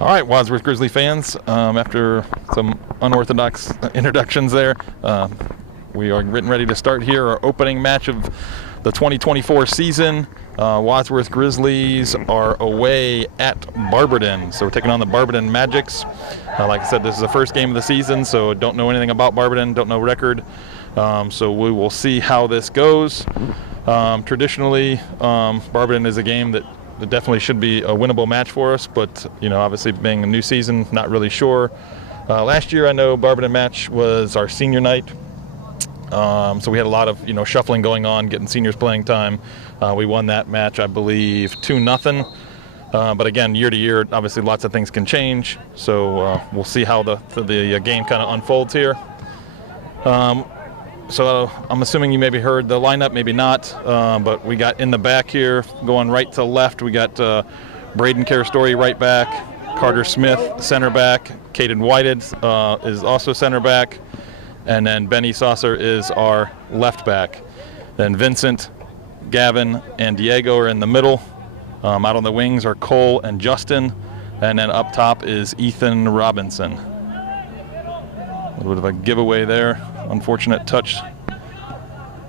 All right, Wadsworth Grizzly fans, after some unorthodox introductions there, we are getting ready to start here our opening match of the 2024 season. Wadsworth Grizzlies are away at Barberton, so we're taking on the Barberton Magics. Like I said, this is the first game of the season, so don't know anything about Barberton, don't know record, so we will see how this goes. Traditionally, Barberton is a game that definitely should be a winnable match for us, but obviously being a new season, not really sure. Last year I know Barberton match was our senior night, so we had a lot of shuffling going on, getting seniors playing time. We won that match, I believe, 2-0. But again, year to year, obviously lots of things can change, so we'll see how the game kind of unfolds here. So I'm assuming you maybe heard the lineup, maybe not, but we got in the back here, going right to left, we got Braden Carastori right back, Carter Smith center back, Caden Whited is also center back, and then Benny Saucer is our left back. Then Vincent, Gavin, and Diego are in the middle. Out on the wings are Cole and Justin, and then up top is Ethan Robinson. A little bit of a giveaway there. Unfortunate touch.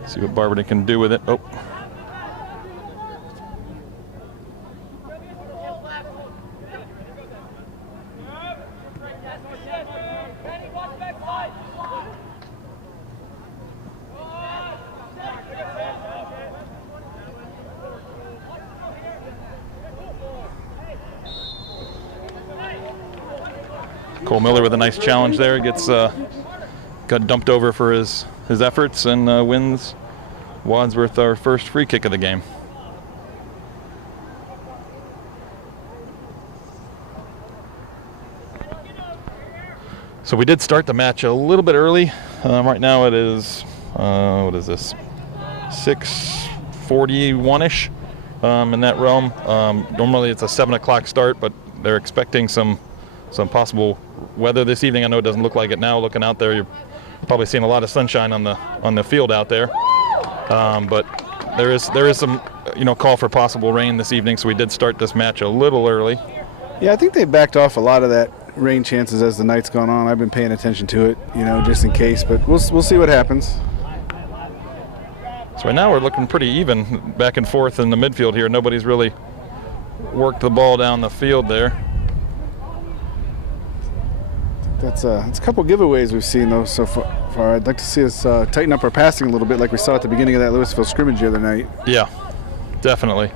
See what Barberton can do with it. Oh. Cole Miller with a nice challenge there. Gets got dumped over for his efforts and wins Wadsworth our first free kick of the game. So we did start the match a little bit early. Right now it is, what is this, 6:41-ish in that realm. Normally it's a 7 o'clock start, but they're expecting some possible weather this evening. I know it doesn't look like it now. Looking out there, you're probably seeing a lot of sunshine on the field out there. But there is some call for possible rain this evening, so we did start this match a little early. Yeah, I think they backed off a lot of that rain chances as the night's gone on. I've been paying attention to it, just in case, but we'll see what happens. So right now we're looking pretty even back and forth in the midfield here. Nobody's really worked the ball down the field there. It's a couple giveaways we've seen though so far. I'd like to see us tighten up our passing a little bit, like we saw at the beginning of that Louisville scrimmage the other night. Yeah, definitely.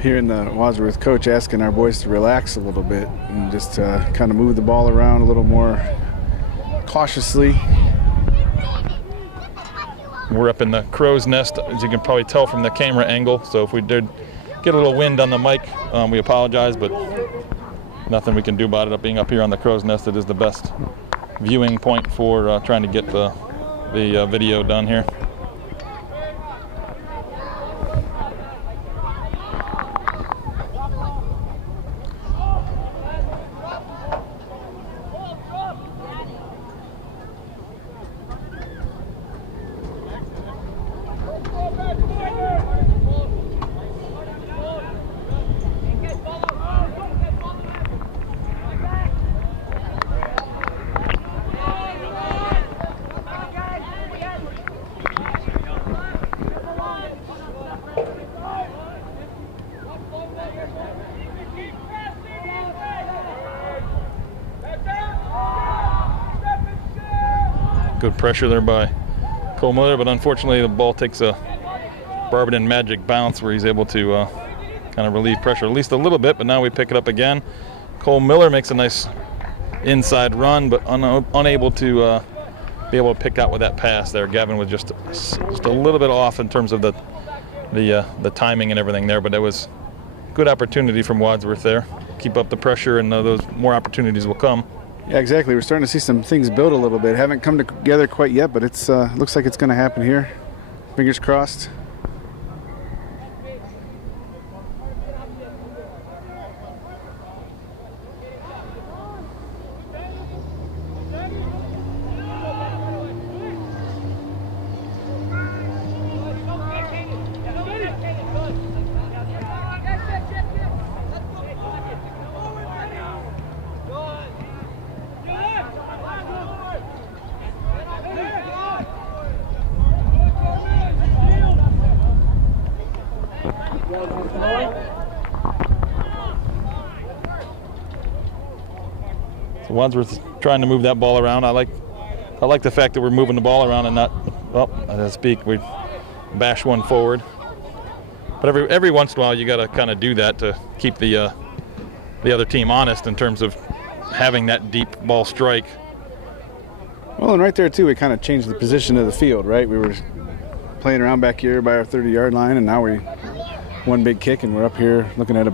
Hearing the Wadsworth coach asking our boys to relax a little bit and just kind of move the ball around a little more cautiously. We're up in the crow's nest, as you can probably tell from the camera angle, so if we did get a little wind on the mic, we apologize, but nothing we can do about it. Being up here on the crow's nest, it is the best viewing point for trying to get the video done here. Good pressure there by Cole Miller, but unfortunately the ball takes a Barberton Magic bounce where he's able to kind of relieve pressure at least a little bit, but now we pick it up again. Cole Miller makes a nice inside run, but unable to be able to pick out with that pass there. Gavin was just a little bit off in terms of the timing and everything there, but it was good opportunity from Wadsworth there. keep up the pressure, and those more opportunities will come. Yeah, exactly. We're starting to see some things build a little bit. Haven't come together quite yet, but it's looks like it's going to happen here. Fingers crossed. So Wadsworth is trying to move that ball around. I like the fact that we're moving the ball around and not, well, as I speak, we bash one forward. But every once in a while, you got to kind of do that to keep the other team honest in terms of having that deep ball strike. Well, and right there too, we kind of changed the position of the field, right? We were playing around back here by our 30-yard line, and now we one big kick, and we're up here looking at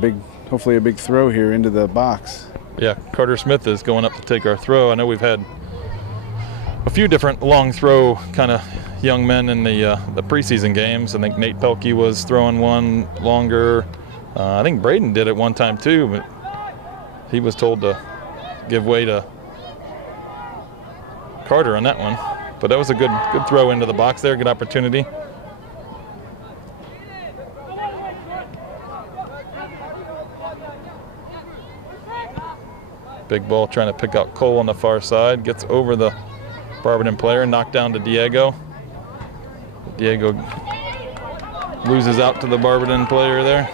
hopefully a big throw here into the box. Yeah, Carter Smith is going up to take our throw. I know we've had a few different long throw kind of young men in the preseason games. I think Nate Pelkey was throwing one longer. I think Braden did it one time too, but he was told to give way to Carter on that one. But that was a good throw into the box there, good opportunity. Big ball trying to pick out Cole on the far side. Gets over the Barberton player, knocked down to Diego. Diego loses out to the Barberton player there.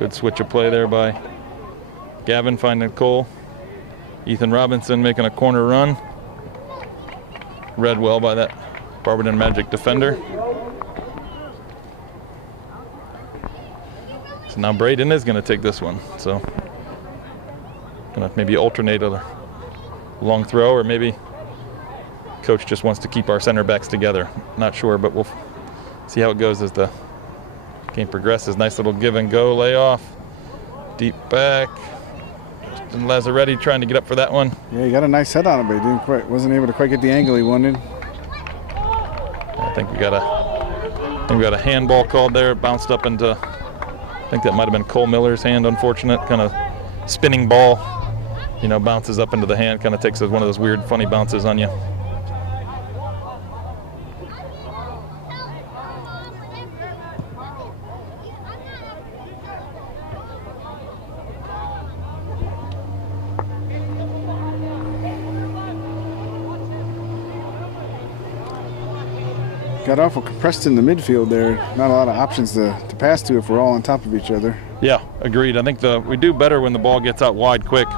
Good switch of play there by Gavin finding Cole. Ethan Robinson making a corner run. Read well by that Barberton Magic defender. So now Braden is going to take this one. So going to maybe alternate a long throw, or maybe coach just wants to keep our center backs together. Not sure, but we'll see how it goes as the game progresses. Nice little give and go layoff. Deep back. Justin Lazzaretti trying to get up for that one. Yeah, he got a nice head on it, but he wasn't able to quite get the angle he wanted. I think we got a handball called there. It bounced up into, I think that might have been Cole Miller's hand. Unfortunate, kind of spinning ball, bounces up into the hand. Kind of takes one of those weird, funny bounces on you. Got awful compressed in the midfield there. Not a lot of options to pass to if we're all on top of each other. Yeah, agreed. I think we do better when the ball gets out wide quick.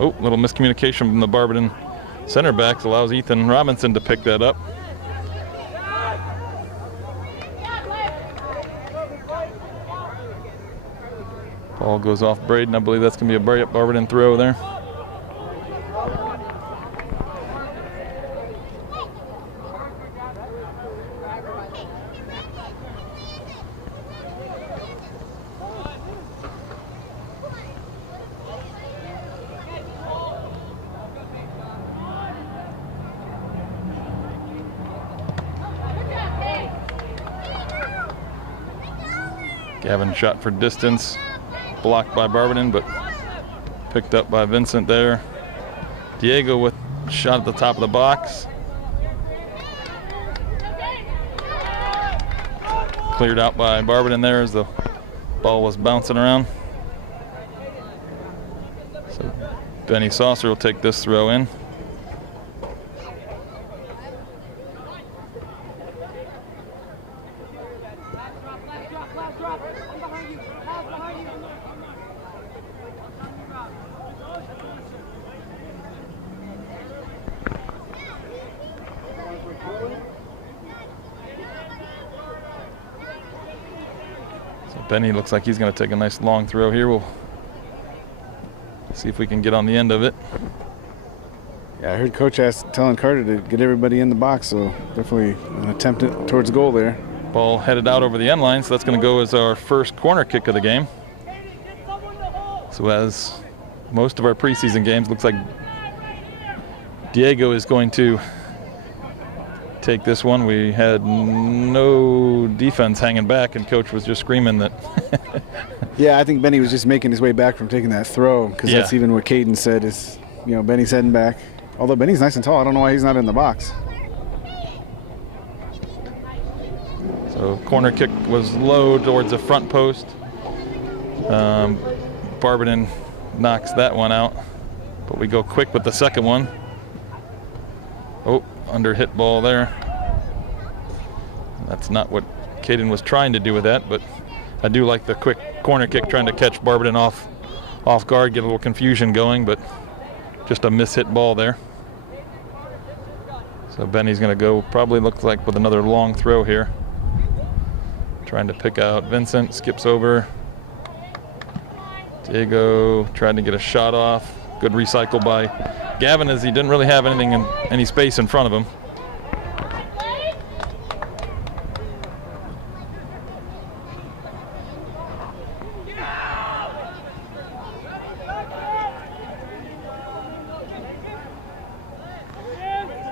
Oh, little miscommunication from the Barberton center backs allows Ethan Robinson to pick that up. Ball goes off Braden. I believe that's going to be a Barberton throw there. Gavin shot for distance, blocked by Barberton, but picked up by Vincent there. Diego with shot at the top of the box. Cleared out by Barberton there as the ball was bouncing around. So Benny Saucer will take this throw in. Benny looks like he's going to take a nice long throw here. We'll see if we can get on the end of it. Yeah, I heard Coach telling Carter to get everybody in the box, so definitely an attempt towards goal there. Ball headed out over the end line, so that's going to go as our first corner kick of the game. So as most of our preseason games, looks like Diego is going to take this one. We had no defense hanging back, and Coach was just screaming that. Yeah, I think Benny was just making his way back from taking that throw, because that's even what Caden said is, Benny's heading back. Although Benny's nice and tall, I don't know why he's not in the box. So corner kick was low towards the front post. Barberton knocks that one out, but we go quick with the second one. Oh, under hit ball there. That's not what Caden was trying to do with that, but I do like the quick corner kick, trying to catch Barberton off guard, get a little confusion going, but just a miss-hit ball there. So Benny's going to go, probably looks like with another long throw here. Trying to pick out Vincent, skips over. Diego trying to get a shot off. Good recycle by Gavin, as he didn't really have any space in front of him.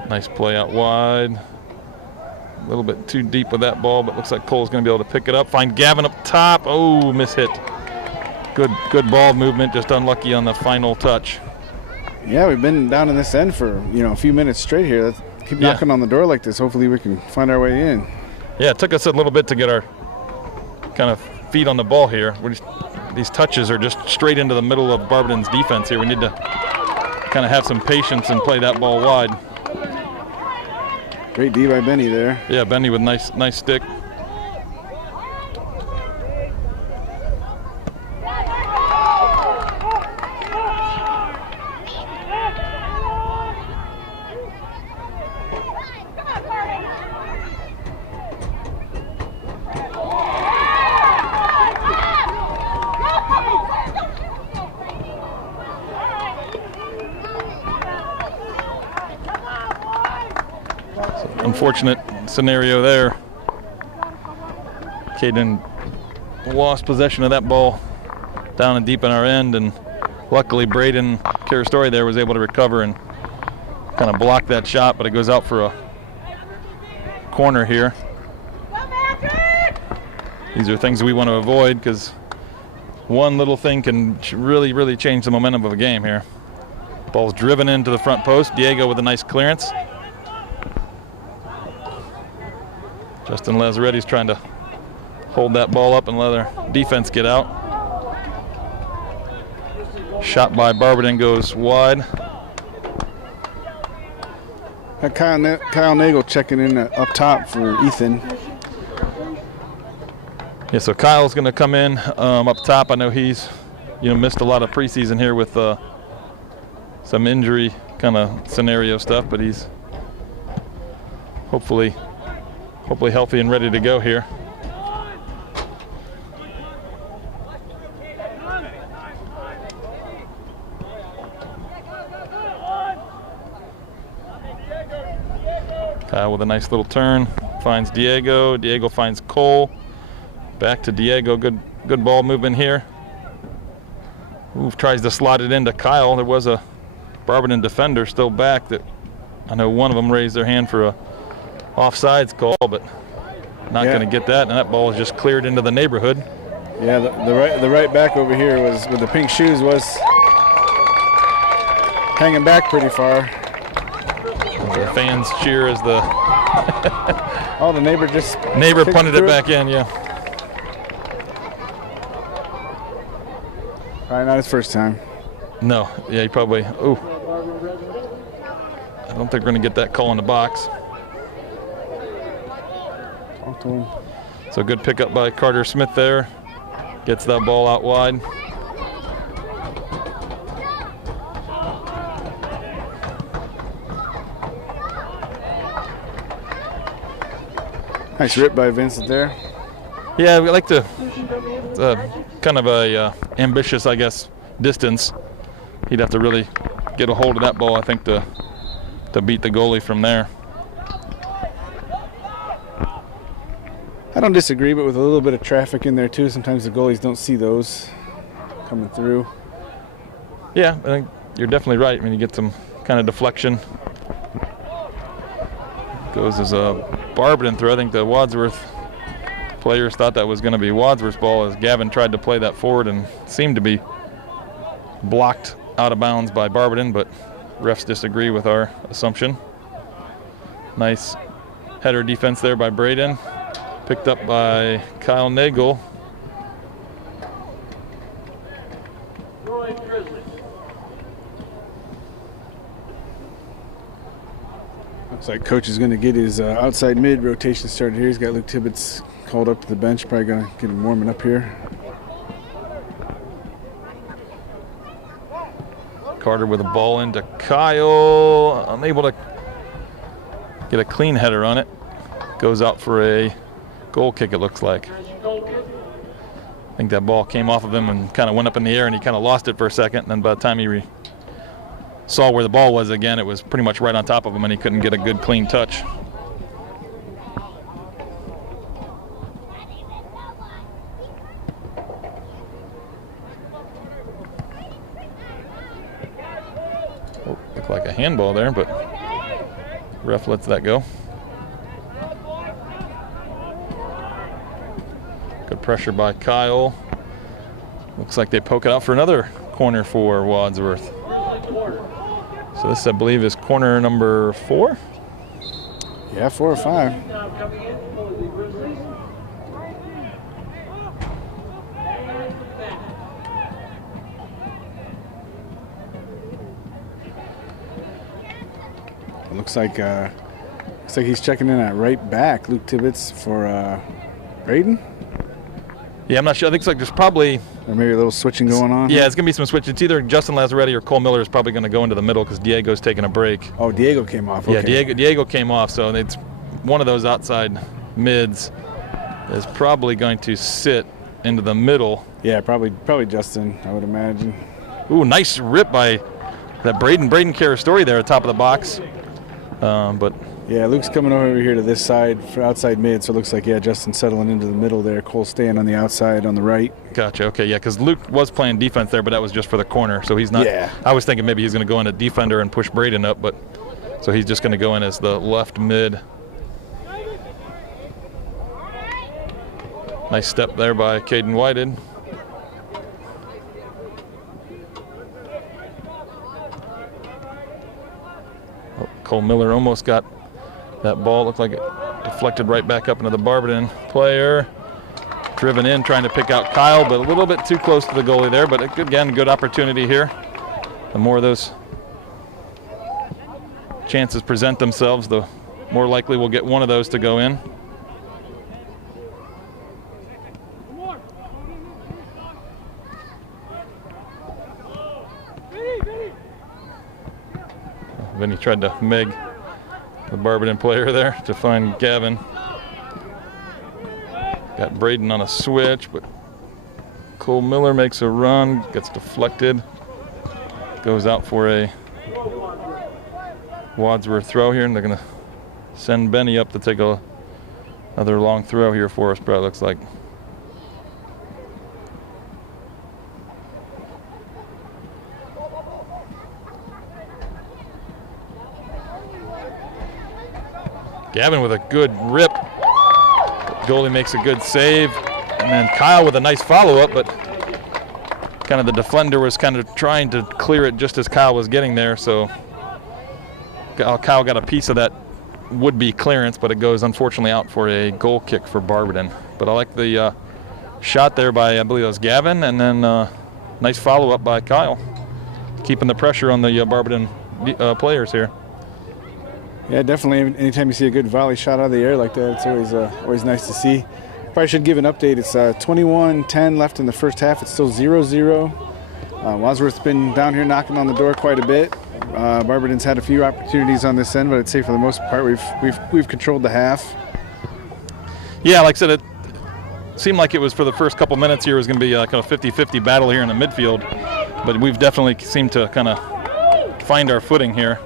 Nice play out wide. A little bit too deep with that ball, but looks like Cole's going to be able to pick it up. Find Gavin up top. Oh, miss-hit. Good ball movement, just unlucky on the final touch. Yeah, we've been down in this end for, a few minutes straight here. Let's keep knocking on the door like this. Hopefully we can find our way in. Yeah, it took us a little bit to get our kind of feet on the ball here. These touches are just straight into the middle of Barberton's defense here. We need to kind of have some patience and play that ball wide. Great D by Benny there. Yeah, Benny with nice stick. Unfortunate scenario there. Caden lost possession of that ball down and deep in our end, and luckily Braden Carastori there was able to recover and kind of block that shot, but it goes out for a corner here. These are things we want to avoid, because one little thing can really change the momentum of a game here. Ball's driven into the front post. Diego with a nice clearance. Justin Lazaretti's trying to hold that ball up and let our defense get out. Shot by Barberton goes wide. Kyle Nagel checking in up top for Ethan. Yeah, so Kyle's going to come in up top. I know he's missed a lot of preseason here with some injury kind of scenario stuff, but he's hopefully healthy and ready to go here. Kyle with a nice little turn, finds Diego. Diego finds Cole. Back to Diego. Good ball movement here. Ooh, tries to slot it into Kyle. There was a Barberton defender still back that I know one of them raised their hand for a offsides call, but not going to get that, and that ball is just cleared into the neighborhood. Yeah, the right back over here was with the pink shoes was hanging back pretty far. The fans cheer as the oh, the neighbor punted it back in. Yeah. Probably not his first time. No, yeah, he probably. Ooh, I don't think we're going to get that call in the box. So good pickup by Carter Smith there. Gets that ball out wide. Nice rip by Vincent there. Yeah, we like to kind of a ambitious, I guess, distance. He'd have to really get a hold of that ball, I think, to to beat the goalie from there. I don't disagree, but with a little bit of traffic in there too, sometimes the goalies don't see those coming through. Yeah, I think you're definitely right. I mean, you get some kind of deflection. Goes as a Barberton throw. I think the Wadsworth players thought that was going to be Wadsworth's ball as Gavin tried to play that forward and seemed to be blocked out of bounds by Barberton, but refs disagree with our assumption. Nice header defense there by Braden. Picked up by Kyle Nagel. Looks like coach is going to get his outside mid rotation started here. He's got Luke Tibbetts called up to the bench. Probably going to get him warming up here. Carter with a ball into Kyle. Unable to get a clean header on it. Goes out for a goal kick, it looks like. I think that ball came off of him and kind of went up in the air, and he kind of lost it for a second. And then by the time he saw where the ball was again, it was pretty much right on top of him, and he couldn't get a good clean touch. Oh, looked like a handball there, but ref lets that go. Good pressure by Kyle. Looks like they poke it out for another corner for Wadsworth. So this, I believe, is corner number 4? Yeah, 4 or 5. It looks like he's checking in at right back. Luke Tibbetts for Braden. Yeah, I'm not sure. I think it's like there's probably... Or maybe a little switching going on. Yeah, it's going to be some switching. It's either Justin Lazzaretti or Cole Miller is probably going to go into the middle because Diego's taking a break. Oh, Diego came off. Okay. Yeah, Diego came off, so it's one of those outside mids is probably going to sit into the middle. Yeah, probably Justin, I would imagine. Ooh, nice rip by that Braden Carastori there at the top of the box. But yeah, Luke's coming over here to this side for outside mid, so it looks like, yeah, Justin settling into the middle there. Cole staying on the outside on the right. Gotcha, okay, yeah, because Luke was playing defense there, but that was just for the corner, so he's not. Yeah. I was thinking maybe he's going to go in a defender and push Braden up, but so he's just going to go in as the left mid. Nice step there by Caden Whited. Oh, Cole Miller almost got that ball. Looked like it deflected right back up into the Barberton player. Driven in, trying to pick out Kyle, but a little bit too close to the goalie there. But again, good opportunity here. The more of those chances present themselves, the more likely we'll get one of those to go in. Vinny tried to meg the Barberton player there to find Gavin. Got Braden on a switch, but Cole Miller makes a run, gets deflected, goes out for a Wadsworth throw here, and they're going to send Benny up to take another long throw here for us, probably looks like. Gavin with a good rip. Goalie makes a good save. And then Kyle with a nice follow-up, but kind of the defender was kind of trying to clear it just as Kyle was getting there. So Kyle got a piece of that would-be clearance, but it goes unfortunately out for a goal kick for Barberton. But I like the shot there by, I believe it was Gavin, and then nice follow-up by Kyle, keeping the pressure on the Barberton players here. Yeah, definitely. Anytime you see a good volley shot out of the air like that, it's always nice to see. Probably should give an update. It's 21-10 left in the first half. It's still 0-0. Wadsworth's been down here knocking on the door quite a bit. Barberton's had a few opportunities on this end, but I'd say for the most part we've controlled the half. Yeah, like I said, it seemed like it was for the first couple minutes here. It was going to be like a 50-50 battle here in the midfield, but we've definitely seemed to kind of find our footing here.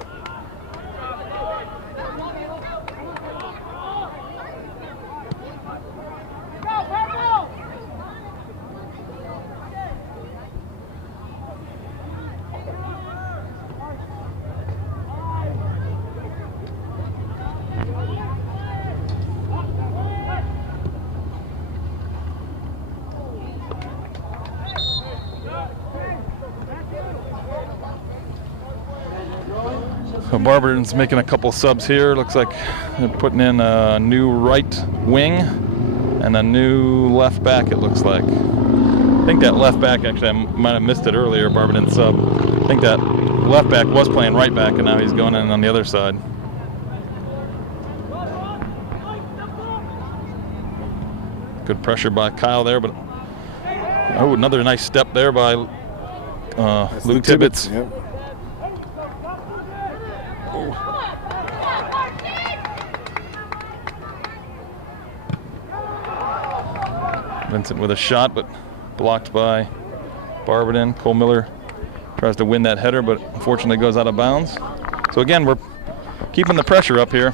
So Barberton's making a couple subs here. Looks like they're putting in a new right wing and a new left back, it looks like. I think that left back, actually, I might have missed it earlier, Barberton sub. I think that left back was playing right back, and now he's going in on the other side. Good pressure by Kyle there, but oh, another nice step there by Luke Tibbetts. Yep. Vincent with a shot, but blocked by Barberton. Cole Miller tries to win that header, but unfortunately goes out of bounds. So again, we're keeping the pressure up here.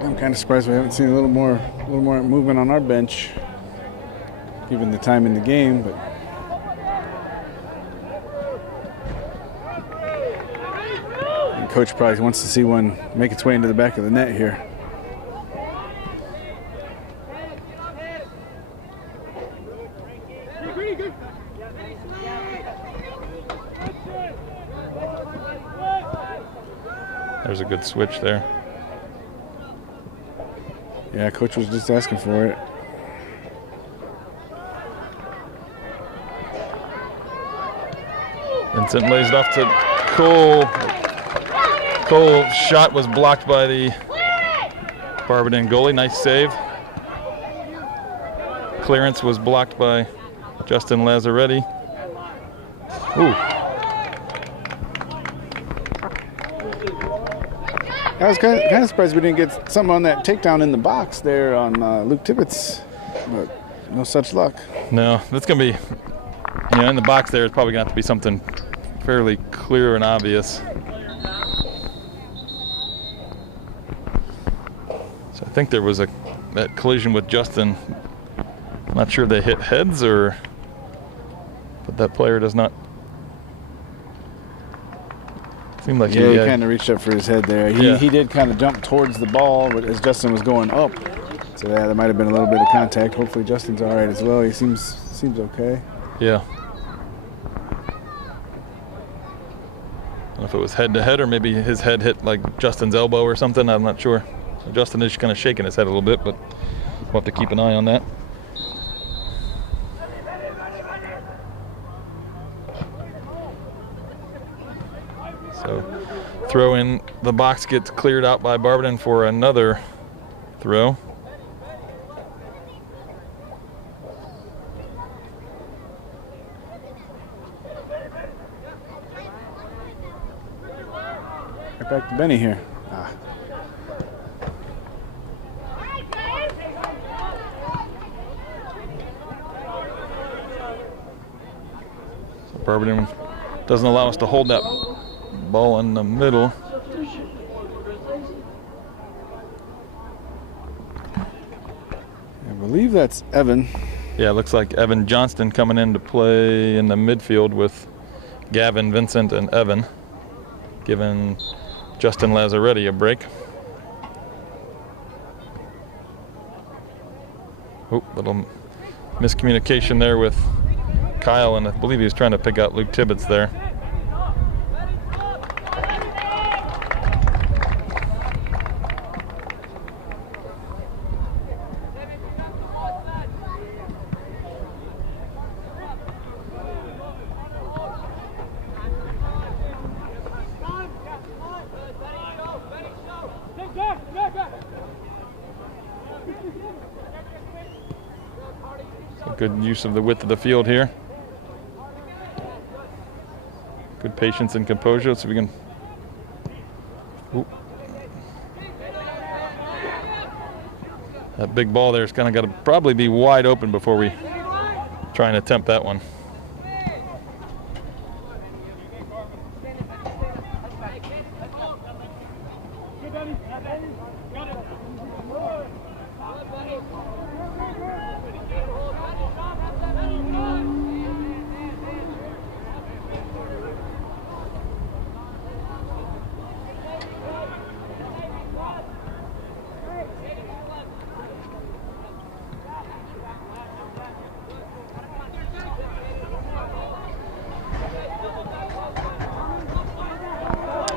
I'm kind of surprised we haven't seen a little more movement on our bench, given the time in the game. But and coach probably wants to see one make its way into the back of the net here. There's a good switch there. Yeah, coach was just asking for it. Vincent lays it off to Cole. Cole's shot was blocked by the Barberton goalie. Nice save. Clearance was blocked by Justin Lazzaretti. Ooh. I was kind of surprised we didn't get something on that takedown in the box there on Luke Tibbetts, but no such luck. No, that's going to be, in the box there, it's probably going to have to be something fairly clear and obvious. So I think there was that collision with Justin. I'm not sure if they hit heads but that player does not seem like he kind of reached up for his head there. He did kind of jump towards the ball, but as Justin was going up, so there might have been a little bit of contact. Hopefully Justin's all right as well. He seems okay. Yeah. I don't know if it was head to head or maybe his head hit like Justin's elbow or something. I'm not sure. So Justin is kind of shaking his head a little bit, but we'll have to keep an eye on that. So throw in the box gets cleared out by Barberton for another throw. Right back to Benny here. So Barberton doesn't allow us to hold that ball in the middle. I believe that's Evan. Yeah, it looks like Evan Johnston coming in to play in the midfield with Gavin, Vincent, and Evan, giving Justin Lazzaretti a break. Oh, little miscommunication there with Kyle, and I believe he was trying to pick out Luke Tibbetts there. Good use of the width of the field here. Good patience and composure. So we can. Ooh. That big ball there is kind of got to probably be wide open before we try and attempt that one.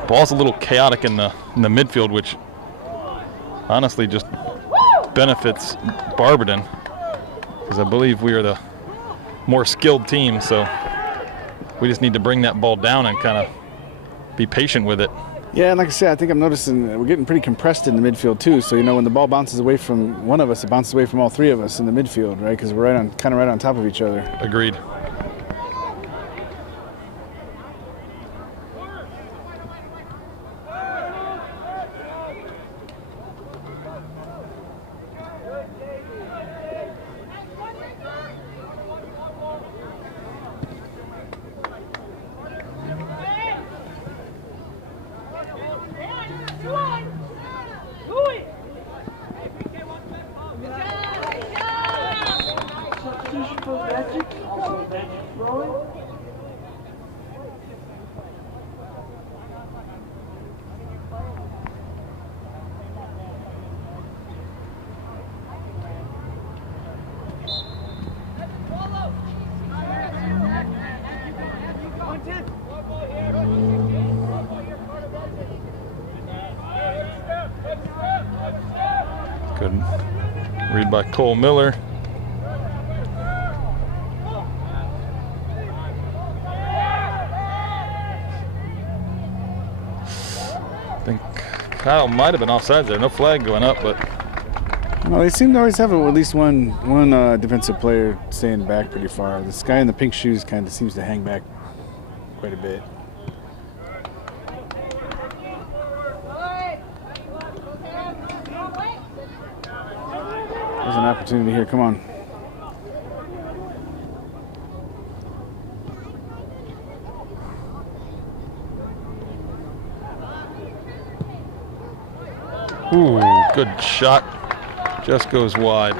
Ball's a little chaotic in the midfield, which honestly just benefits Barberton, because I believe we are the more skilled team, so we just need to bring that ball down and kind of be patient with it. Yeah, and like I said, I think I'm noticing we're getting pretty compressed in the midfield too. So, you know, when the ball bounces away from one of us, it bounces away from all three of us in the midfield, right? Because we're kind of right on top of each other. Agreed. Good read by Cole Miller. I think Kyle might have been offsides there. No flag going up, but well, they seem to always have at least one defensive player staying back pretty far. This guy in the pink shoes kind of seems to hang back quite a bit. There's an opportunity here. Come on. Ooh, good shot. Just goes wide.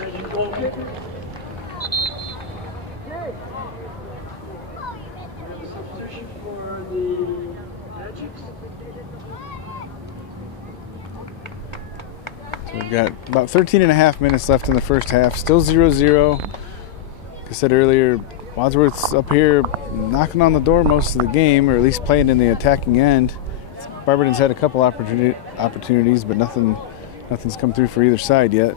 So we've got about 13 and a half minutes left in the first half. Still 0-0. Like I said earlier, Wadsworth's up here knocking on the door most of the game, or at least playing in the attacking end. Barberton's had a couple opportunities, but nothing's come through for either side yet.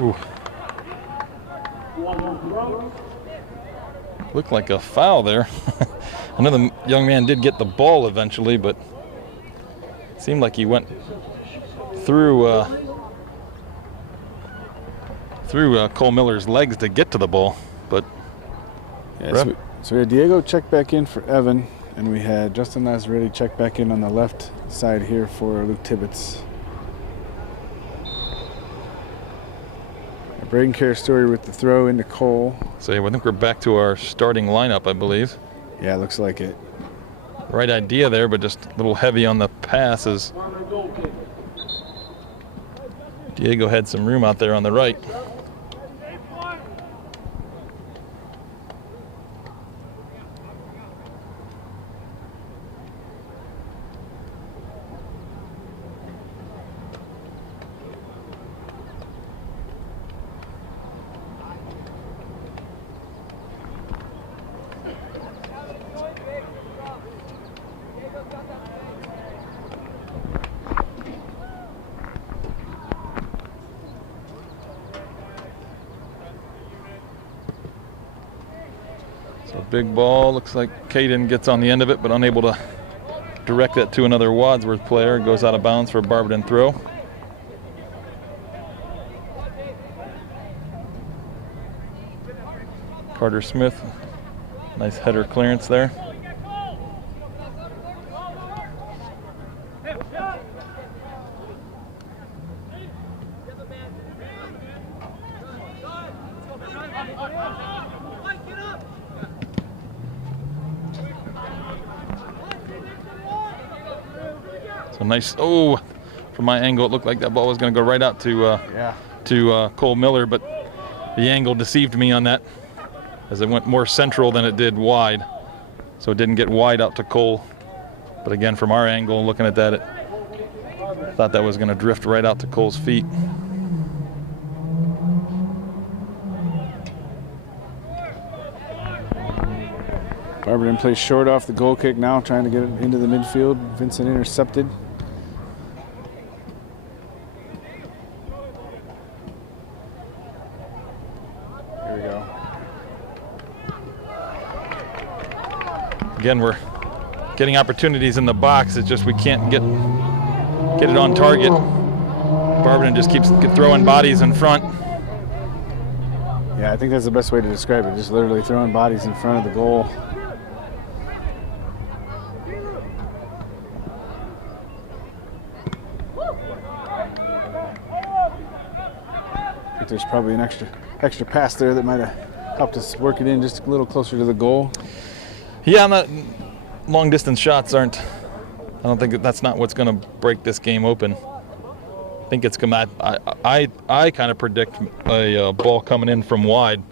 Ooh. Looked like a foul there. I know the young man did get the ball eventually, but it seemed like he went through Cole Miller's legs to get to the ball. But yeah, so we had Diego check back in for Evan, and we had Justin Lazaretti check back in on the left side here for Luke Tibbetts. Braden Carey with the throw into Cole. So I think we're back to our starting lineup, I believe. Yeah, looks like it. Right idea there, but just a little heavy on the passes. Diego had some room out there on the right. So big ball, looks like Caden gets on the end of it, but unable to direct that to another Wadsworth player. Goes out of bounds for a Barberton throw. Carter Smith, nice header clearance there. So nice. Oh, from my angle, it looked like that ball was going to go right out to Cole Miller, but the angle deceived me on that, as it went more central than it did wide. So it didn't get wide out to Cole. But again, from our angle, looking at that, I thought that was going to drift right out to Cole's feet. Barberton plays short off the goal kick now, trying to get it into the midfield. Vincent intercepted. Here we go. Again, we're getting opportunities in the box. It's just we can't get it on target. Barberton just keeps throwing bodies in front. Yeah, I think that's the best way to describe it. Just literally throwing bodies in front of the goal. I think there's probably an extra pass there that might have helped us work it in just a little closer to the goal. Yeah, I'm not, long distance shots aren't. I don't think that's not what's going to break this game open. I think it's come. I kind of predict a ball coming in from wide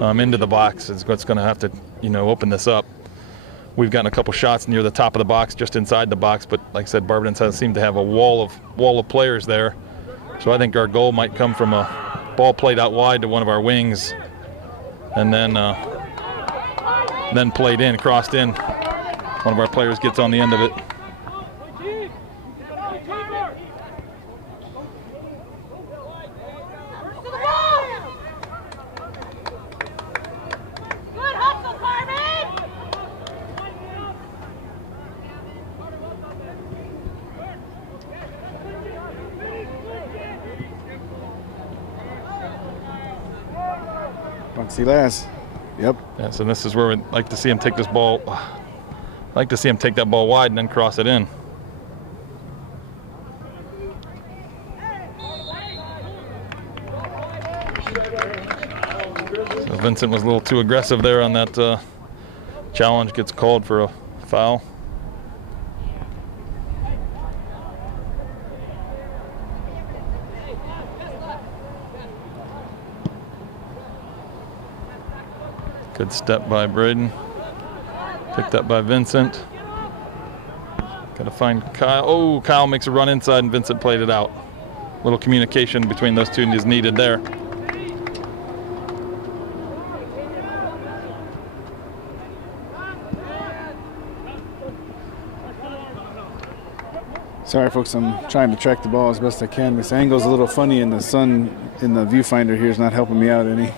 into the box is what's going to have to, open this up. We've gotten a couple shots near the top of the box, just inside the box, but like I said, Barberton seemed to have a wall of players there. So I think our goal might come from a ball played out wide to one of our wings, and then played in, crossed in. One of our players gets on the end of it. See last. Yep. Yeah, so this is where we'd like to see him take this ball. I'd like to see him take that ball wide and then cross it in. So Vincent was a little too aggressive there on that challenge. Gets called for a foul. Good step by Braden. Picked up by Vincent. Got to find Kyle. Oh, Kyle makes a run inside and Vincent played it out. A little communication between those two is needed there. Sorry, folks, I'm trying to track the ball as best I can. This angle's a little funny and the sun in the viewfinder here is not helping me out any.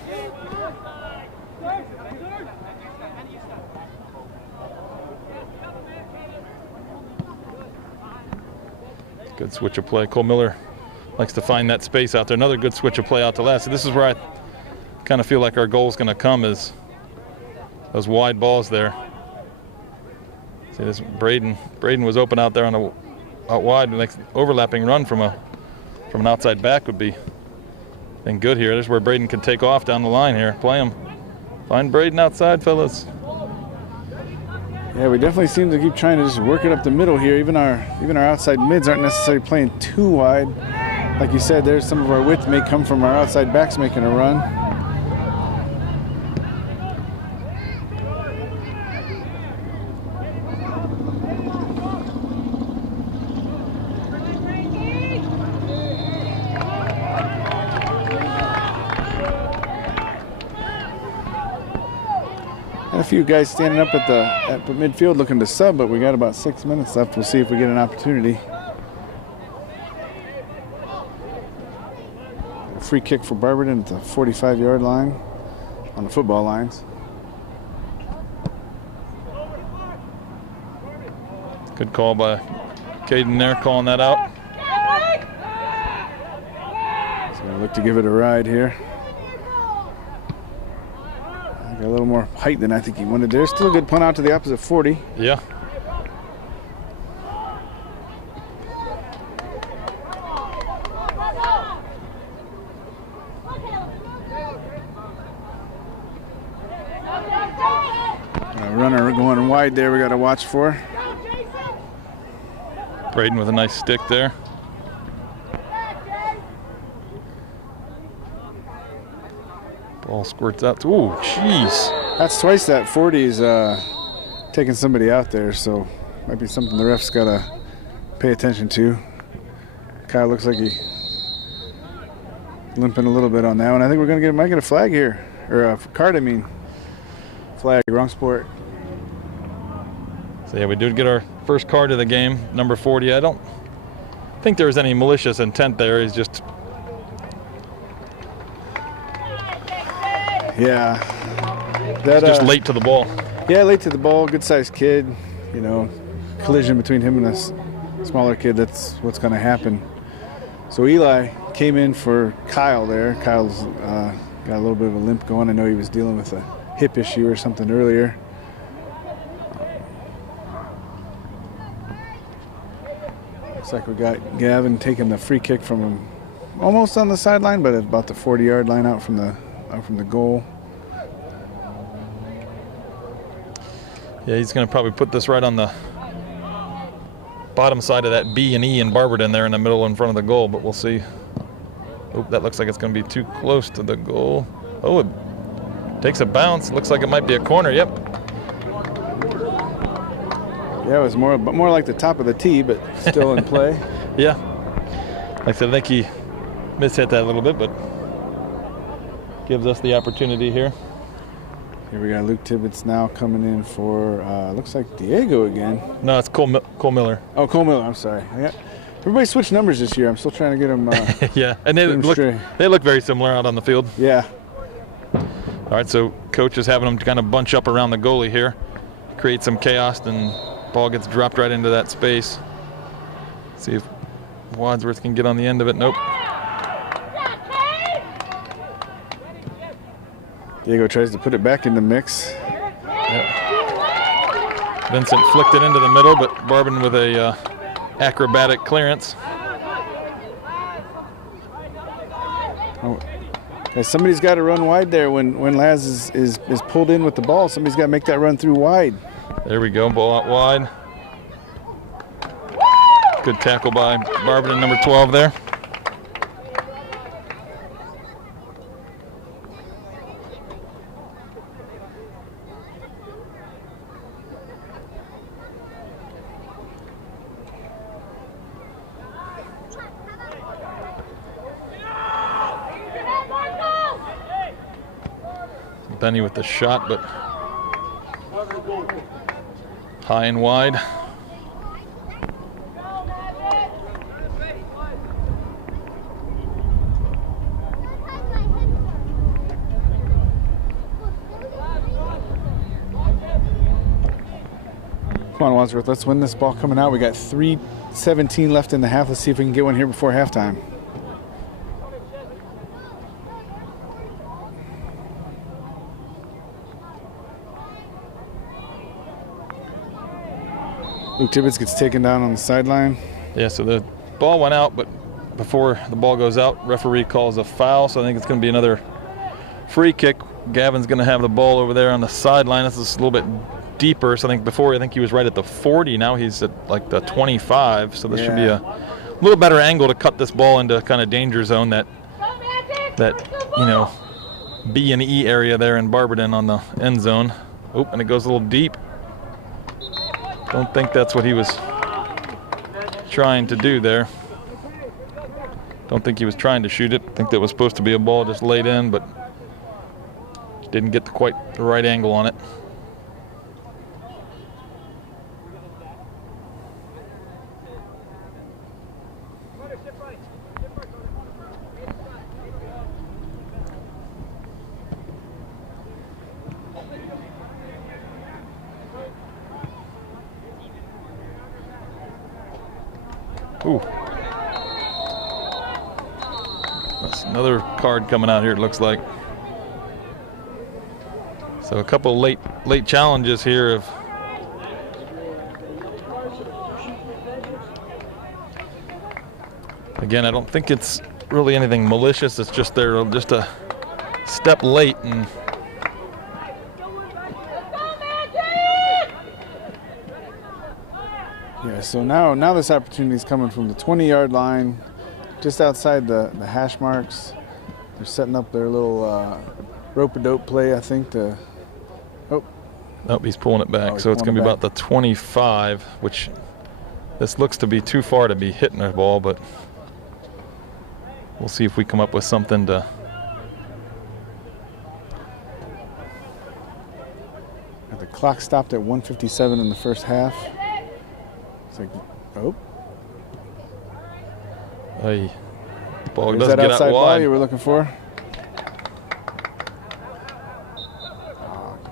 Good switch of play. Cole Miller likes to find that space out there. Another good switch of play out to last. So this is where I kind of feel like our goal is going to come, is those wide balls there. See this Braden was open out there on out wide. The next overlapping run from an outside back would be been good here. This is where Braden can take off down the line here. Play him. Find Braden outside, fellas. Yeah, we definitely seem to keep trying to just work it up the middle here. Even our outside mids aren't necessarily playing too wide. Like you said, there's some of our width may come from our outside backs making a run. A few guys standing up at the midfield looking to sub, but we got about 6 minutes left. We'll see if we get an opportunity. A free kick for Barberton at the 45-yard line on the football lines. Good call by Caden there, calling that out. So we look to give it a ride here. A little more height than I think he wanted there. Still a good punt out to the opposite 40. Yeah. A runner going wide there we got to watch for. Braden with a nice stick there. Ball squirts out. Ooh, jeez. That's twice that 40's taking somebody out there, so might be something the ref's got to pay attention to. Kyle looks like he limping a little bit on that one. I think we're going to might get a flag here. Or a card, I mean. Flag, wrong sport. So yeah, we did get our first card of the game, number 40. I don't think there was any malicious intent there. He's just... Yeah. He's just late to the ball. Yeah, late to the ball. Good-sized kid. You know, collision between him and a smaller kid, that's what's going to happen. So Eli came in for Kyle there. Kyle's got a little bit of a limp going. I know he was dealing with a hip issue or something earlier. Looks like we got Gavin taking the free kick from him almost on the sideline, but about the 40-yard line out from the goal. Yeah, he's going to probably put this right on the bottom side of that B and E in Barberton there in the middle in front of the goal, but we'll see. Oh, that looks like it's going to be too close to the goal. Oh, it takes a bounce. Looks like it might be a corner. Yep. Yeah, it was more like the top of the tee, but still in play. Yeah. Like I said, I think he mishit that a little bit, but gives us the opportunity here. Here we got Luke Tibbetts now coming in for, looks like Diego again. No, it's Cole Miller. Oh, Cole Miller, I'm sorry. Everybody switched numbers this year. I'm still trying to get them. Yeah, and they look very similar out on the field. Yeah. All right, so coach is having them kind of bunch up around the goalie here, create some chaos, and ball gets dropped right into that space. See if Wadsworth can get on the end of it. Nope. Diego tries to put it back in the mix. Yep. Vincent flicked it into the middle, but Barberton with a acrobatic clearance. Oh. Somebody's got to run wide there when Laz is pulled in with the ball. Somebody's got to make that run through wide. There we go, ball out wide. Good tackle by Barberton, number 12 there. Benny with the shot, but high and wide. Come on, Wadsworth, let's win this ball coming out. We got 3:17 left in the half. Let's see if we can get one here before halftime. Luke Tibbetts gets taken down on the sideline. Yeah, so the ball went out, but before the ball goes out, referee calls a foul, so I think it's going to be another free kick. Gavin's going to have the ball over there on the sideline. This is a little bit deeper, so I think he was right at the 40. Now he's at like the 25, so this should be a little better angle to cut this ball into kind of danger zone, that you know, B and E area there in Barberton on the end zone. Oh, and it goes a little deep. Don't think that's what he was trying to do there. Don't think he was trying to shoot it. I think that was supposed to be a ball just laid in, but didn't get quite the right angle on it. Ooh. That's another card coming out here, it looks like. So a couple late challenges here of again, I don't think it's really anything malicious. It's just they're just a step late, and yeah, Yeah, so now this opportunity is coming from the 20-yard line, just outside the hash marks. They're setting up their little rope-a-dope play, I think, to... Oh. Nope, he's pulling it back. So it's going to be about the 25, which this looks to be too far to be hitting the ball, but we'll see if we come up with something to... The clock stopped at 1:57 in the first half. It's like, oh. Hey, ball Is does that get outside out ball wide. you were looking for?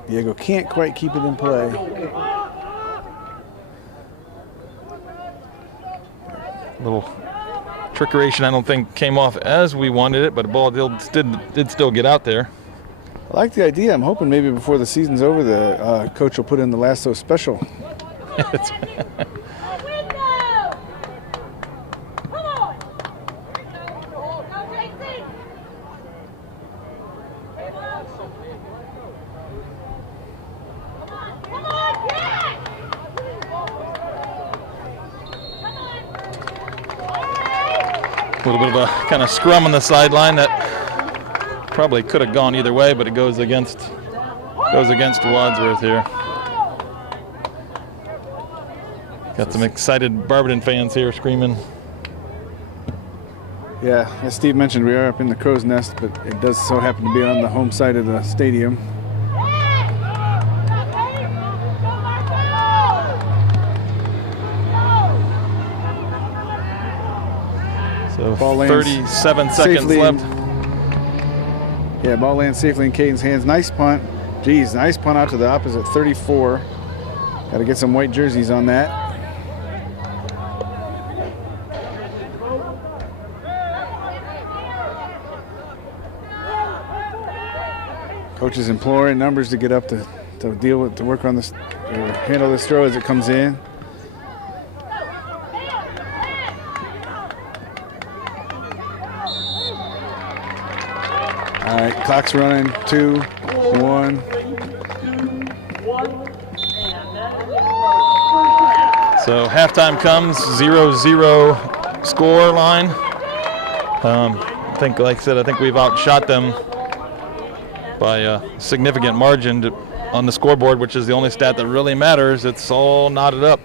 Diego can't quite keep it in play. Little trickeration, I don't think came off as we wanted it, but the ball did still get out there. I like the idea. I'm hoping maybe before the season's over, the coach will put in the lasso special. A little bit of a kind of scrum on the sideline that probably could have gone either way, but it goes against Wadsworth here. Got some excited Barberton fans here screaming. Yeah, as Steve mentioned, we are up in the crow's nest, but it does so happen to be on the home side of the stadium. So ball lands 37 seconds left. Yeah, ball lands safely in Caden's hands. Nice punt. Geez, nice punt out to the opposite 34. Got to get some white jerseys on that. Coach is imploring numbers to get up to deal with, to work on this, or handle this throw as it comes in. All right, clock's running. 2, 1. So halftime comes, 0-0 score line. I think, like I said, I think we've outshot them by a significant margin on the scoreboard, which is the only stat that really matters. It's all knotted up.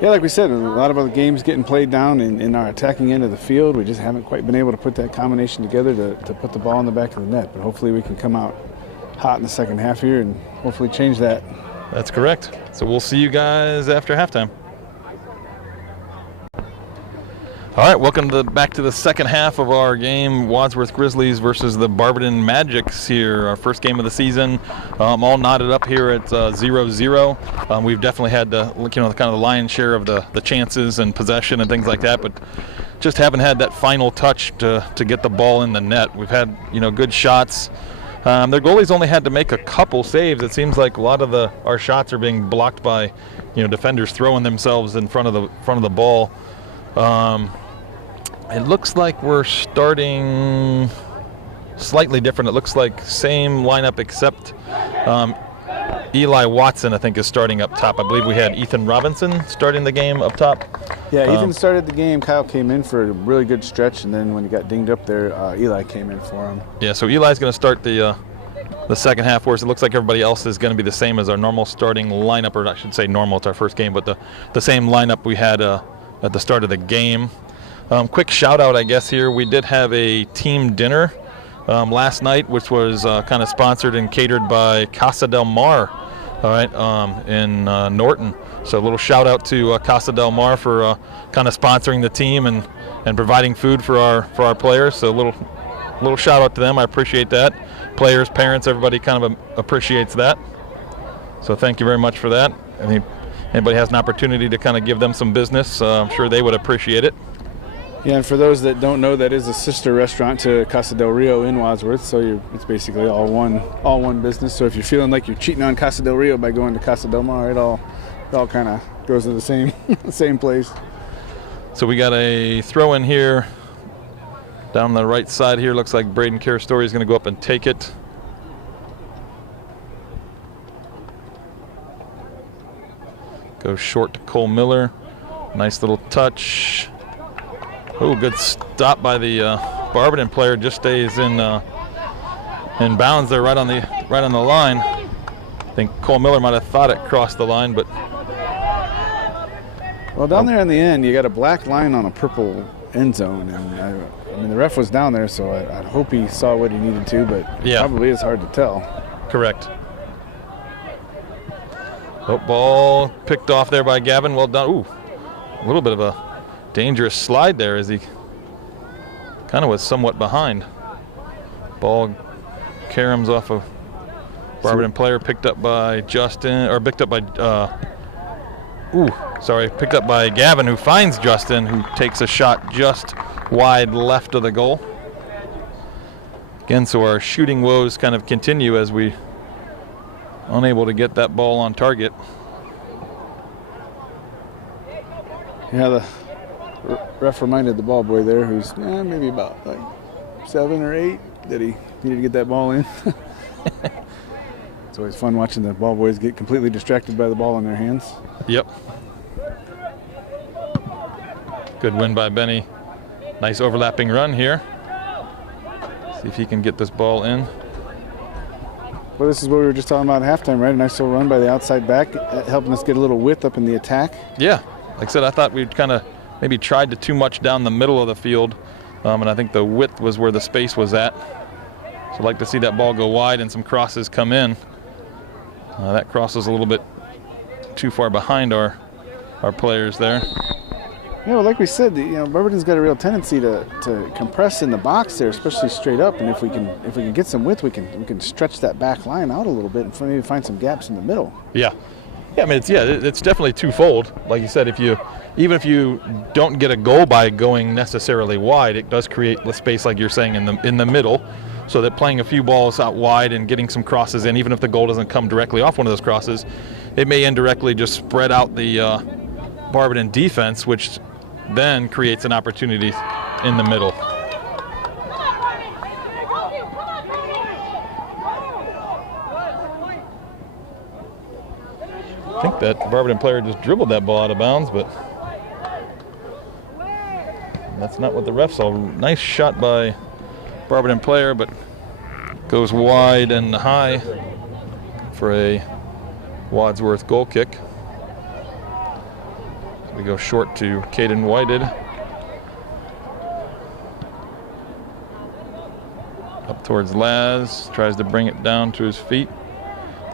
Yeah, like we said, a lot of other games getting played down in our attacking end of the field. We just haven't quite been able to put that combination together to put the ball in the back of the net. But hopefully we can come out hot in the second half here and hopefully change that. That's correct. So we'll see you guys after halftime. All right, welcome back to the second half of our game, Wadsworth Grizzlies versus the Barberton Magics here. Our first game of the season, all knotted up here at 0-0. We've definitely had the kind of the lion's share of the chances and possession and things like that, but just haven't had that final touch to get the ball in the net. We've had good shots. Their goalies only had to make a couple saves. It seems like a lot of our shots are being blocked by defenders throwing themselves in front of the ball. It looks like we're starting slightly different. It looks like same lineup except Eli Watson, I think, is starting up top. I believe we had Ethan Robinson starting the game up top. Yeah, Ethan started the game. Kyle came in for a really good stretch, and then when he got dinged up there, Eli came in for him. Yeah, so Eli's going to start the second half for us. It looks like everybody else is going to be the same as our normal starting lineup, or I should say normal, it's our first game, but the same lineup we had at the start of the game. Quick shout out, I guess, here. We did have a team dinner last night, which was kind of sponsored and catered by Casa del Mar, all right, in Norton. So a little shout out to Casa del Mar for kind of sponsoring the team and providing food for our players. So a little shout out to them. I appreciate that. Players, parents, everybody kind of appreciates that. So thank you very much for that. Anybody has an opportunity to kind of give them some business, I'm sure they would appreciate it. Yeah, and for those that don't know, that is a sister restaurant to Casa del Rio in Wadsworth, so it's basically all one business. So if you're feeling like you're cheating on Casa del Rio by going to Casa del Mar, it all kind of goes to the same place. So we got a throw in here down the right side here. Looks like Braden Carastori is going to go up and take it. Goes short to Cole Miller. Nice little touch. Oh, good stop by the Barberton player. Just stays in bounds there, right on the line. I think Cole Miller might have thought it crossed the line, but well, down there in the end, you got a black line on a purple end zone, and I mean the ref was down there, so I'd hope he saw what he needed to, but yeah, probably is hard to tell. Correct. Oh, ball picked off there by Gavin. Well done. Ooh, a little bit of a dangerous slide there as he kind of was somewhat behind. Ball caroms off of Barberton player, picked up by Justin, or picked up by picked up by Gavin, who finds Justin, who takes a shot just wide left of the goal. Again, so our shooting woes kind of continue as we unable to get that ball on target. Yeah, the ref reminded the ball boy there, who's maybe about like 7 or 8, that he needed to get that ball in. It's always fun watching the ball boys get completely distracted by the ball in their hands. Yep. Good win by Benny. Nice overlapping run here. See if he can get this ball in. Well, this is what we were just talking about at halftime, right? A nice little run by the outside back, helping us get a little width up in the attack. Yeah. Like I said, I thought we'd kind of maybe tried to too much down the middle of the field, and I think the width was where the space was at. So I'd like to see that ball go wide and some crosses come in. That cross was a little bit too far behind our players there. Yeah, well, like we said, Barberton's got a real tendency to compress in the box there, especially straight up. And if we can get some width, we can stretch that back line out a little bit and maybe find some gaps in the middle. Yeah. Yeah, I mean, it's definitely twofold. Like you said, even if you don't get a goal by going necessarily wide, it does create the space, like you're saying, in the middle, so that playing a few balls out wide and getting some crosses in, even if the goal doesn't come directly off one of those crosses, it may indirectly just spread out the Barberton defense, which then creates an opportunity in the middle. I think that Barberton player just dribbled that ball out of bounds, but that's not what the ref saw. Nice shot by Barberton player, but goes wide and high for a Wadsworth goal kick. So we go short to Caden Whited. Up towards Laz, tries to bring it down to his feet.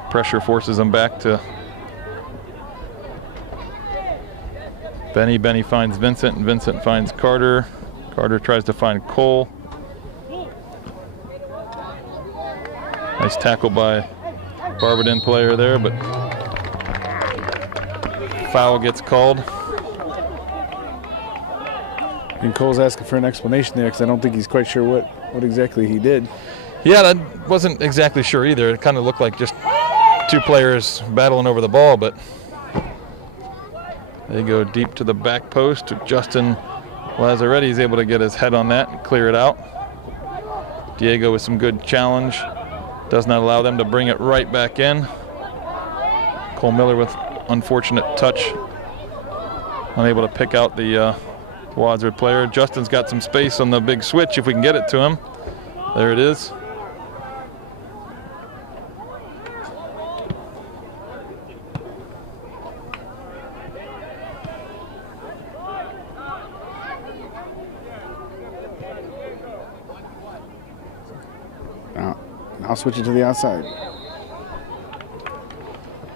Pressure forces him back to Benny. Benny finds Vincent, and Vincent finds Carter. Carter tries to find Cole. Nice tackle by Barberton player there, but foul gets called. And Cole's asking for an explanation there because I don't think he's quite sure what exactly he did. Yeah, that wasn't exactly sure either. It kind of looked like just two players battling over the ball, but they go deep to the back post. Justin Lazaretti is able to get his head on that and clear it out. Diego with some good challenge. Does not allow them to bring it right back in. Cole Miller with unfortunate touch. Unable to pick out the Wadsworth player. Justin's got some space on the big switch if we can get it to him. There it is. I'll switch it to the outside.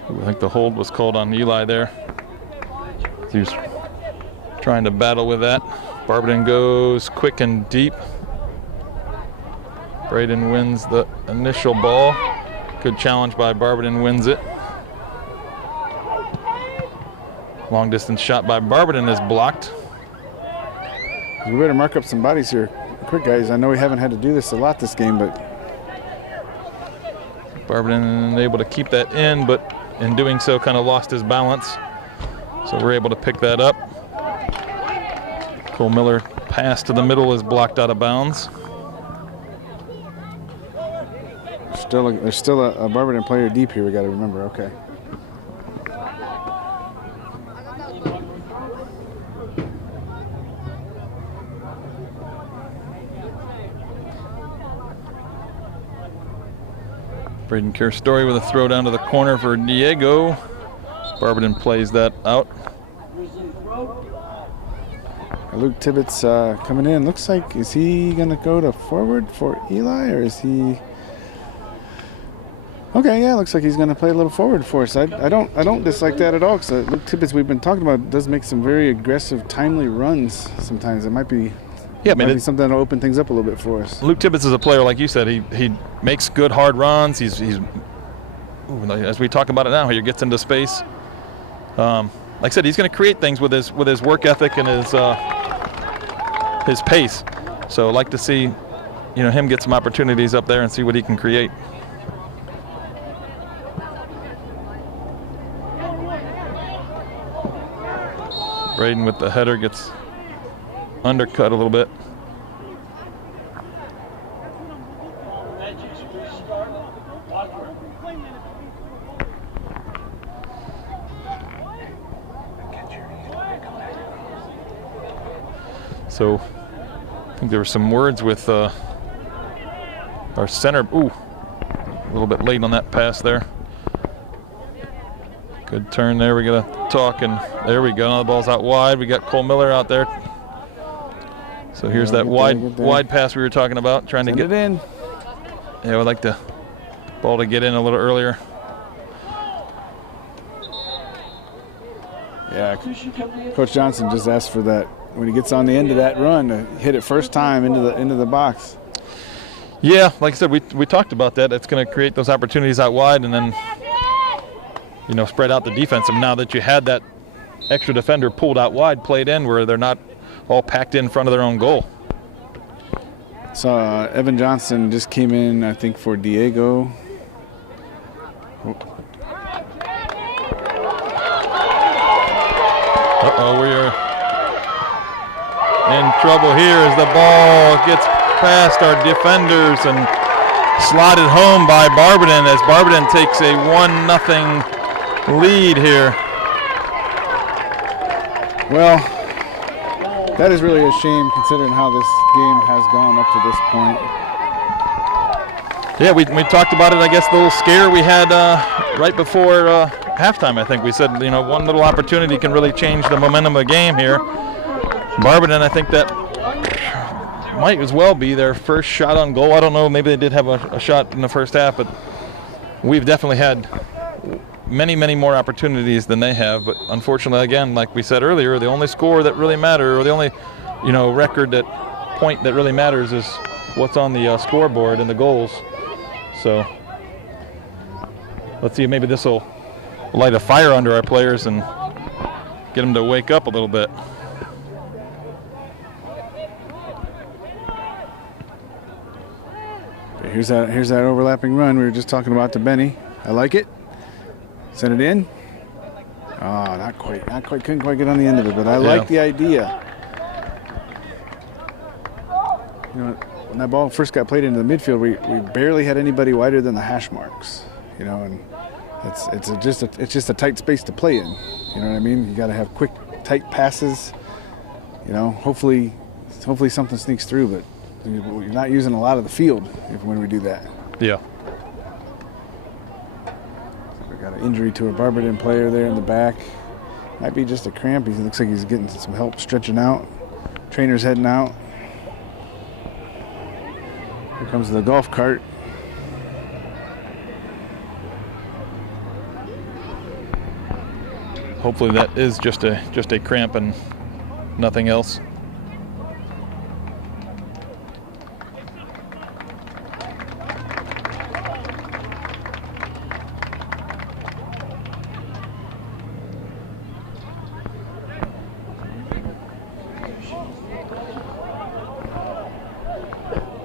I think the hold was called on Eli there. He was trying to battle with that. Barberton goes quick and deep. Braden wins the initial ball. Good challenge by Barberton, wins it. Long distance shot by Barberton is blocked. We better mark up some bodies here quick, guys. I know we haven't had to do this a lot this game, but Barberton able to keep that in, but in doing so kind of lost his balance. So we're able to pick that up. Cole Miller pass to the middle is blocked out of bounds. There's still a Barberton player deep here, we got to remember. Okay. Braden Story with a throw down to the corner for Diego. Barberton plays that out. Luke Tibbetts coming in. Looks like, is he going to go to forward for Eli, or is he? Okay, yeah, looks like he's going to play a little forward for us. I don't dislike that at all, because Luke Tibbetts, we've been talking about, does make some very aggressive, timely runs sometimes. It might be, might be something that'll open things up a little bit for us. Luke Tibbetts is a player, like you said, he makes good hard runs. He's as we talk about it now, he gets into space. Like I said, he's going to create things with his work ethic and his pace. So I'd like to see, him get some opportunities up there and see what he can create. Braden with the header gets undercut a little bit. So I think there were some words with our center. Ooh, a little bit late on that pass there. Good turn there. We got to talk, and there we go. Now the ball's out wide. We got Cole Miller out there. So here's that wide pass we were talking about, trying to get it in. Yeah, I would like the ball to get in a little earlier. Yeah, Coach Johnson just asked for that when he gets on the end of that run to hit it first time into the box. Yeah, like I said, we talked about that. It's going to create those opportunities out wide, and then spread out the defense. And now that you had that extra defender pulled out wide, played in where they're not all packed in front of their own goal. So Evan Johnson just came in, I think, for Diego. Uh-oh, we are in trouble here as the ball gets past our defenders and slotted home by Barberton as Barberton takes a 1-0 lead here. Well, that is really a shame considering how this game has gone up to this point. Yeah, we talked about it, I guess, the little scare we had right before halftime. I think we said, one little opportunity can really change the momentum of the game here. Barberton, I think that might as well be their first shot on goal. I don't know, maybe they did have a shot in the first half, but we've definitely had many, many more opportunities than they have. But unfortunately, again, like we said earlier, the only score that really matters, or the only, point that really matters is what's on the scoreboard and the goals. So let's see if maybe this will light a fire under our players and get them to wake up a little bit. Here's that overlapping run we were just talking about to Benny. I like it. Send it in. Oh, not quite. Couldn't quite get on the end of it, but I like the idea. When that ball first got played into the midfield, we barely had anybody wider than the hash marks. And it's just a tight space to play in. You know what I mean? You got to have quick, tight passes. Hopefully something sneaks through, but you're not using a lot of the field when we do that. Yeah. We got an injury to a Barberton player there in the back. Might be just a cramp. He looks like he's getting some help stretching out. Trainer's heading out. Here comes the golf cart. Hopefully that is just a cramp and nothing else.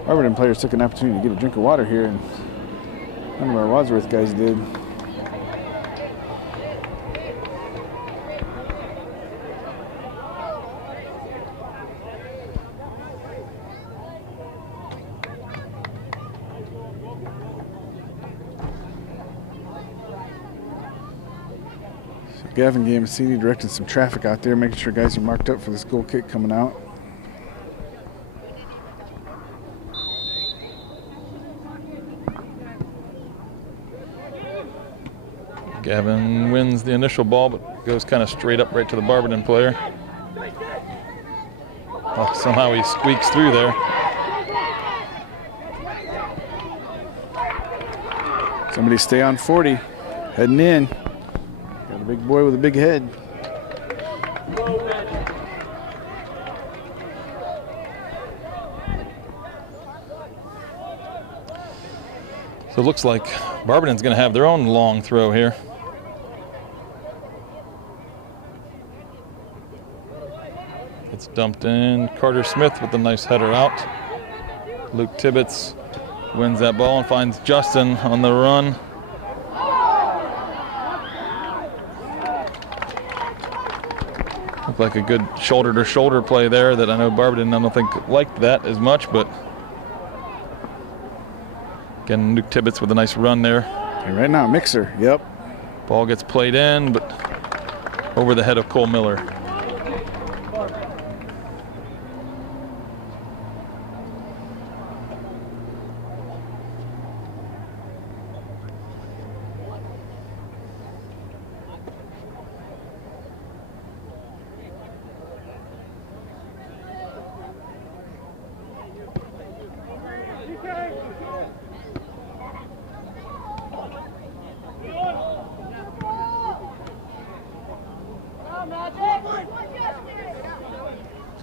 Barberton players took an opportunity to get a drink of water here, and none of our Wadsworth guys did. So Gavin Gamassini directed some traffic out there, making sure guys are marked up for this goal kick coming out. Gavin wins the initial ball, but goes kind of straight up right to the Barberton player. Oh, somehow he squeaks through there. Somebody stay on 40. Heading in. Got a big boy with a big head. So it looks like Barberton's going to have their own long throw here. It's dumped in. Carter Smith with a nice header out. Luke Tibbetts wins that ball and finds Justin on the run. Looked like a good shoulder-to-shoulder play there that I know Barberton, I don't think, liked that as much, but again, Luke Tibbetts with a nice run there. And right now, mixer, yep. Ball gets played in, but over the head of Cole Miller.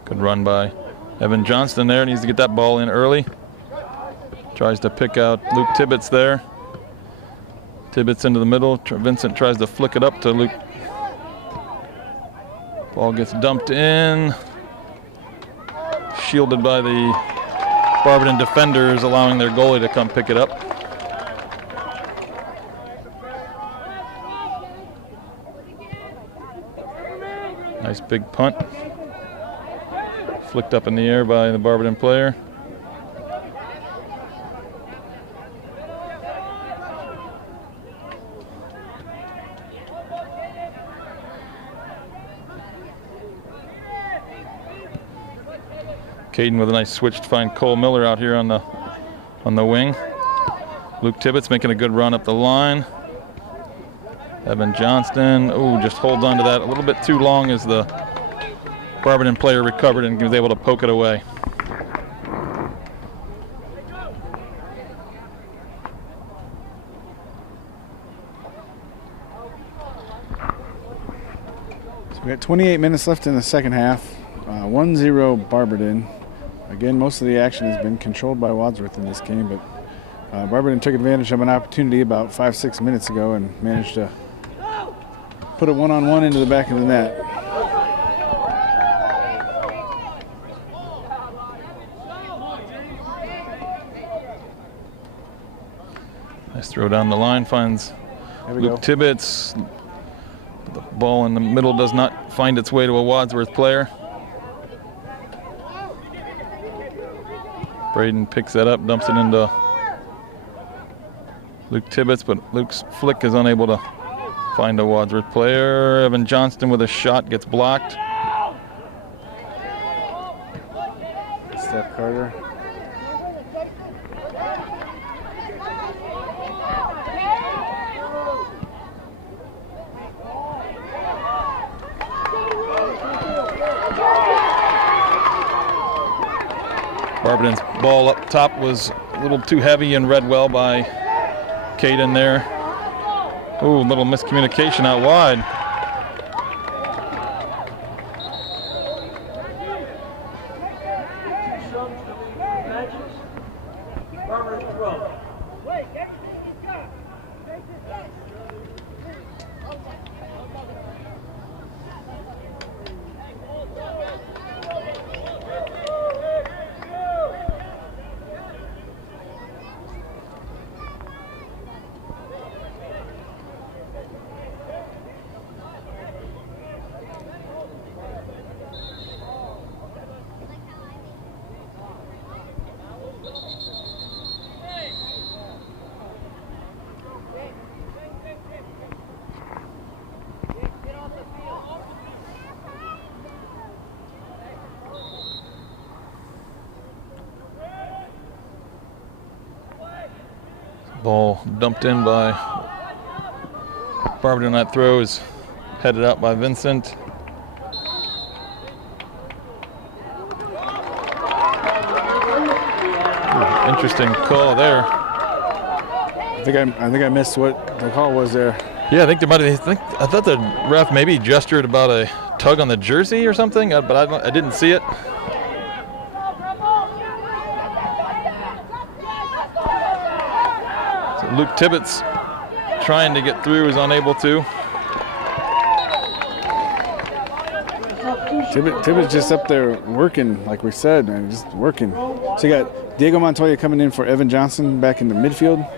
Good run by Evan Johnston there. Needs to get that ball in early. Tries to pick out Luke Tibbetts there. Tibbetts into the middle. Vincent tries to flick it up to Luke. Ball gets dumped in. Shielded by the Barberton defenders, allowing their goalie to come pick it up. Nice big punt. Flicked up in the air by the Barberton player. Caden with a nice switch to find Cole Miller out here on the wing. Luke Tibbetts making a good run up the line. Evan Johnston, just holds on to that a little bit too long as the Barberton player recovered and was able to poke it away. So we got 28 minutes left in the second half. 1-0 Barberton. Again, most of the action has been controlled by Wadsworth in this game, but Barberton took advantage of an opportunity about 5-6 minutes ago and managed to put a one-on-one into the back of the net. Nice throw down the line, finds Luke Tibbetts. The ball in the middle does not find its way to a Wadsworth player. Braden picks that up, dumps it into Luke Tibbetts, but Luke's flick is unable to find a Wadsworth player. Evan Johnston with a shot gets blocked. Steph Carter. Barberton's ball up top was a little too heavy and read well by Caden there. Ooh, little miscommunication out wide. Ball dumped in by Barberton on that throw is headed out by Vincent. Ooh, interesting call there. I think I missed what the call was there. Yeah, I think there might have. I thought the ref maybe gestured about a tug on the jersey or something, but I didn't see it. So Luke Tibbetts trying to get through, is unable to. Tibbetts just up there working, like we said, man, just working. So you got Diego Montoya coming in for Evan Johnson back in the midfield.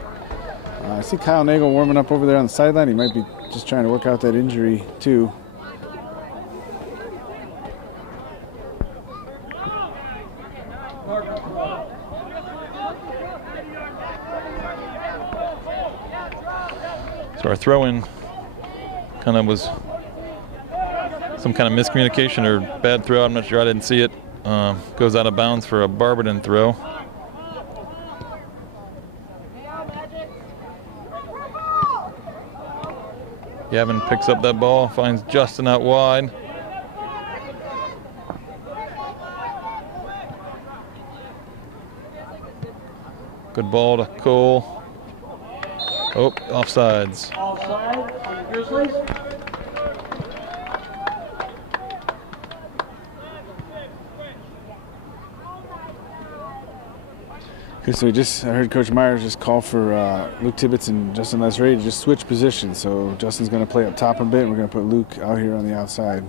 I see Kyle Nagel warming up over there on the sideline. He might be just trying to work out that injury too. So our throw-in kind of was some kind of miscommunication or bad throw. I'm not sure. I didn't see it. Goes out of bounds for a Barberton throw. Gavin picks up that ball, finds Justin out wide. Good ball to Cole. Oh, offsides. Offside on the Grizzlies. Okay, so I heard Coach Myers just call for Luke Tibbetts and Justin Lesray to just switch positions. So Justin's going to play up top a bit, and we're going to put Luke out here on the outside.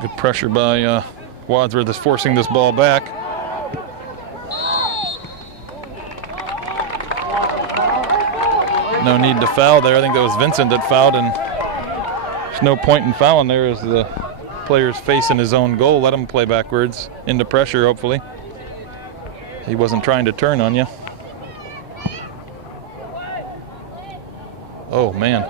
Good pressure by Wadsworth is forcing this ball back. No need to foul there. I think that was Vincent that fouled, and there's no point in fouling there as the player's facing his own goal. Let him play backwards into pressure, hopefully. He wasn't trying to turn on you. Oh, man.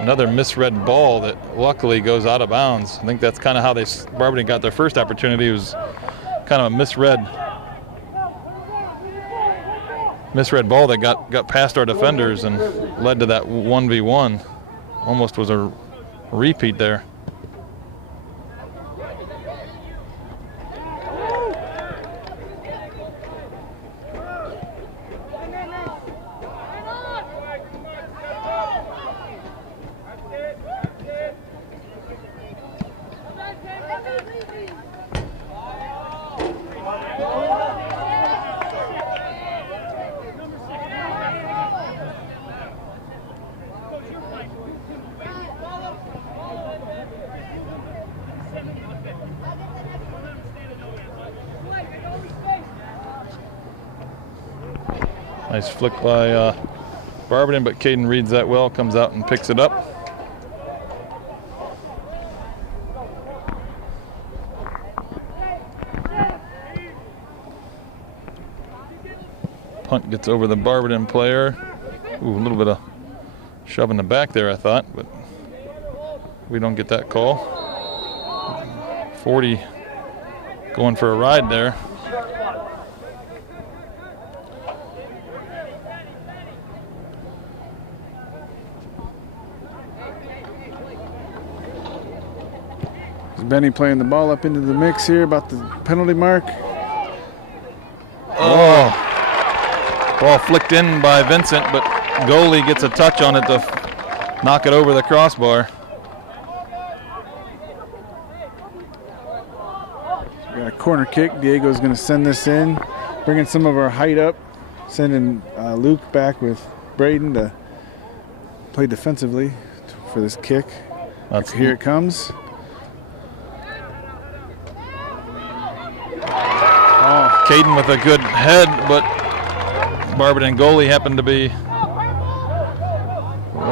Another misread ball that luckily goes out of bounds. I think that's kind of how Barberton got their first opportunity. It was kind of a misread ball that got past our defenders and led to that 1v1. Almost was a repeat there. Nice flick by Barberton, but Caden reads that well, comes out and picks it up. Punt gets over the Barberton player. Ooh, a little bit of shove in the back there, I thought, but we don't get that call. 40 going for a ride there. Benny playing the ball up into the mix here about the penalty mark. Oh, ball flicked in by Vincent, but goalie gets a touch on it to knock it over the crossbar. We got a corner kick. Diego's going to send this in, bringing some of our height up, sending Luke back with Braden to play defensively for this kick. Here it comes. Caden with a good head, but Barberton goalie happened to be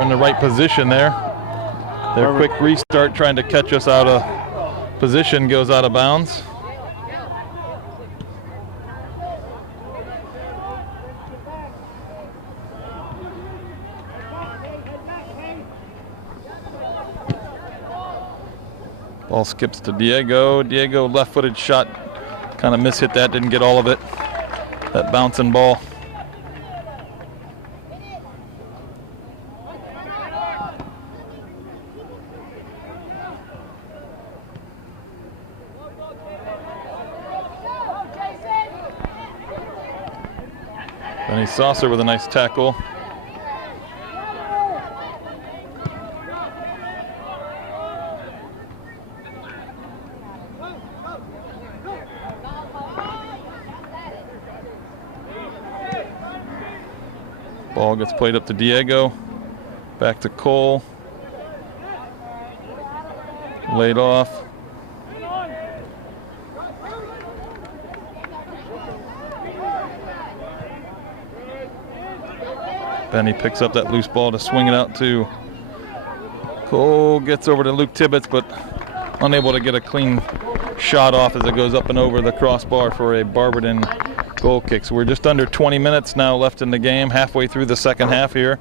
in the right position there. Their quick restart trying to catch us out of position goes out of bounds. Ball skips to Diego. Diego, left-footed shot, kind of mishit that, didn't get all of it. That bouncing ball. Benny Saucer with a nice tackle. Ball gets played up to Diego. Back to Cole. Laid off. Benny picks up that loose ball to swing it out to Cole. Gets over to Luke Tibbetts, but unable to get a clean shot off as it goes up and over the crossbar for a Barberton goal kick. So we're just under 20 minutes now left in the game, halfway through the second half here.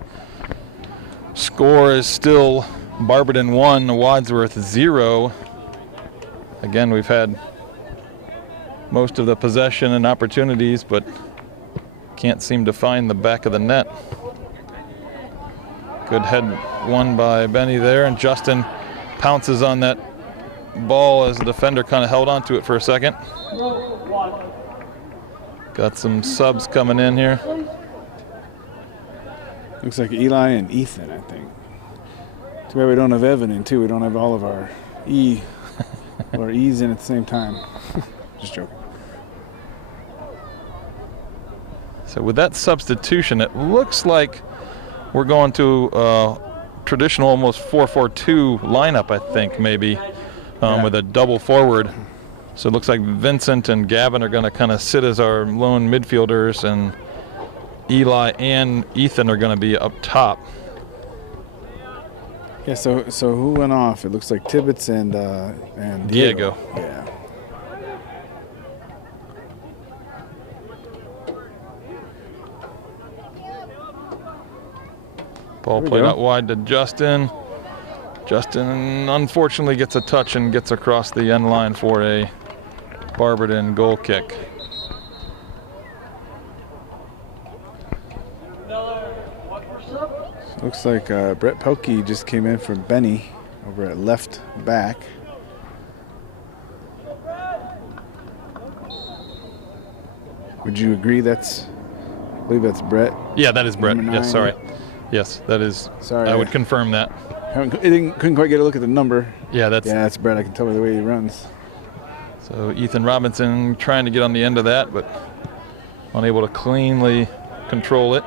Score is still Barberton 1, Wadsworth 0. Again, we've had most of the possession and opportunities, but can't seem to find the back of the net. Good head won by Benny there, and Justin pounces on that ball as the defender kind of held onto it for a second. Got some subs coming in here. Looks like Eli and Ethan, I think. Too bad we don't have Evan in too. We don't have all of our our E's in at the same time. Just joking. So with that substitution, it looks like we're going to traditional almost 4-4-2 lineup, I think, maybe, with a double forward. So it looks like Vincent and Gavin are going to kind of sit as our lone midfielders, and Eli and Ethan are going to be up top. Yeah, so who went off? It looks like Tibbetts and Diego. Yeah. Ball played out wide to Justin. Justin unfortunately gets a touch and gets across the end line for a Barberton goal kick. Looks like Brett Pelkey just came in for Benny over at left back. Would you agree I believe that's Brett? Yeah, that is Brett. Number 9. Yes, sorry. Yes, that is. Sorry. I would confirm that. Couldn't quite get a look at the number. Yeah, that's Brett. I can tell by the way he runs. So Ethan Robinson trying to get on the end of that, but unable to cleanly control it.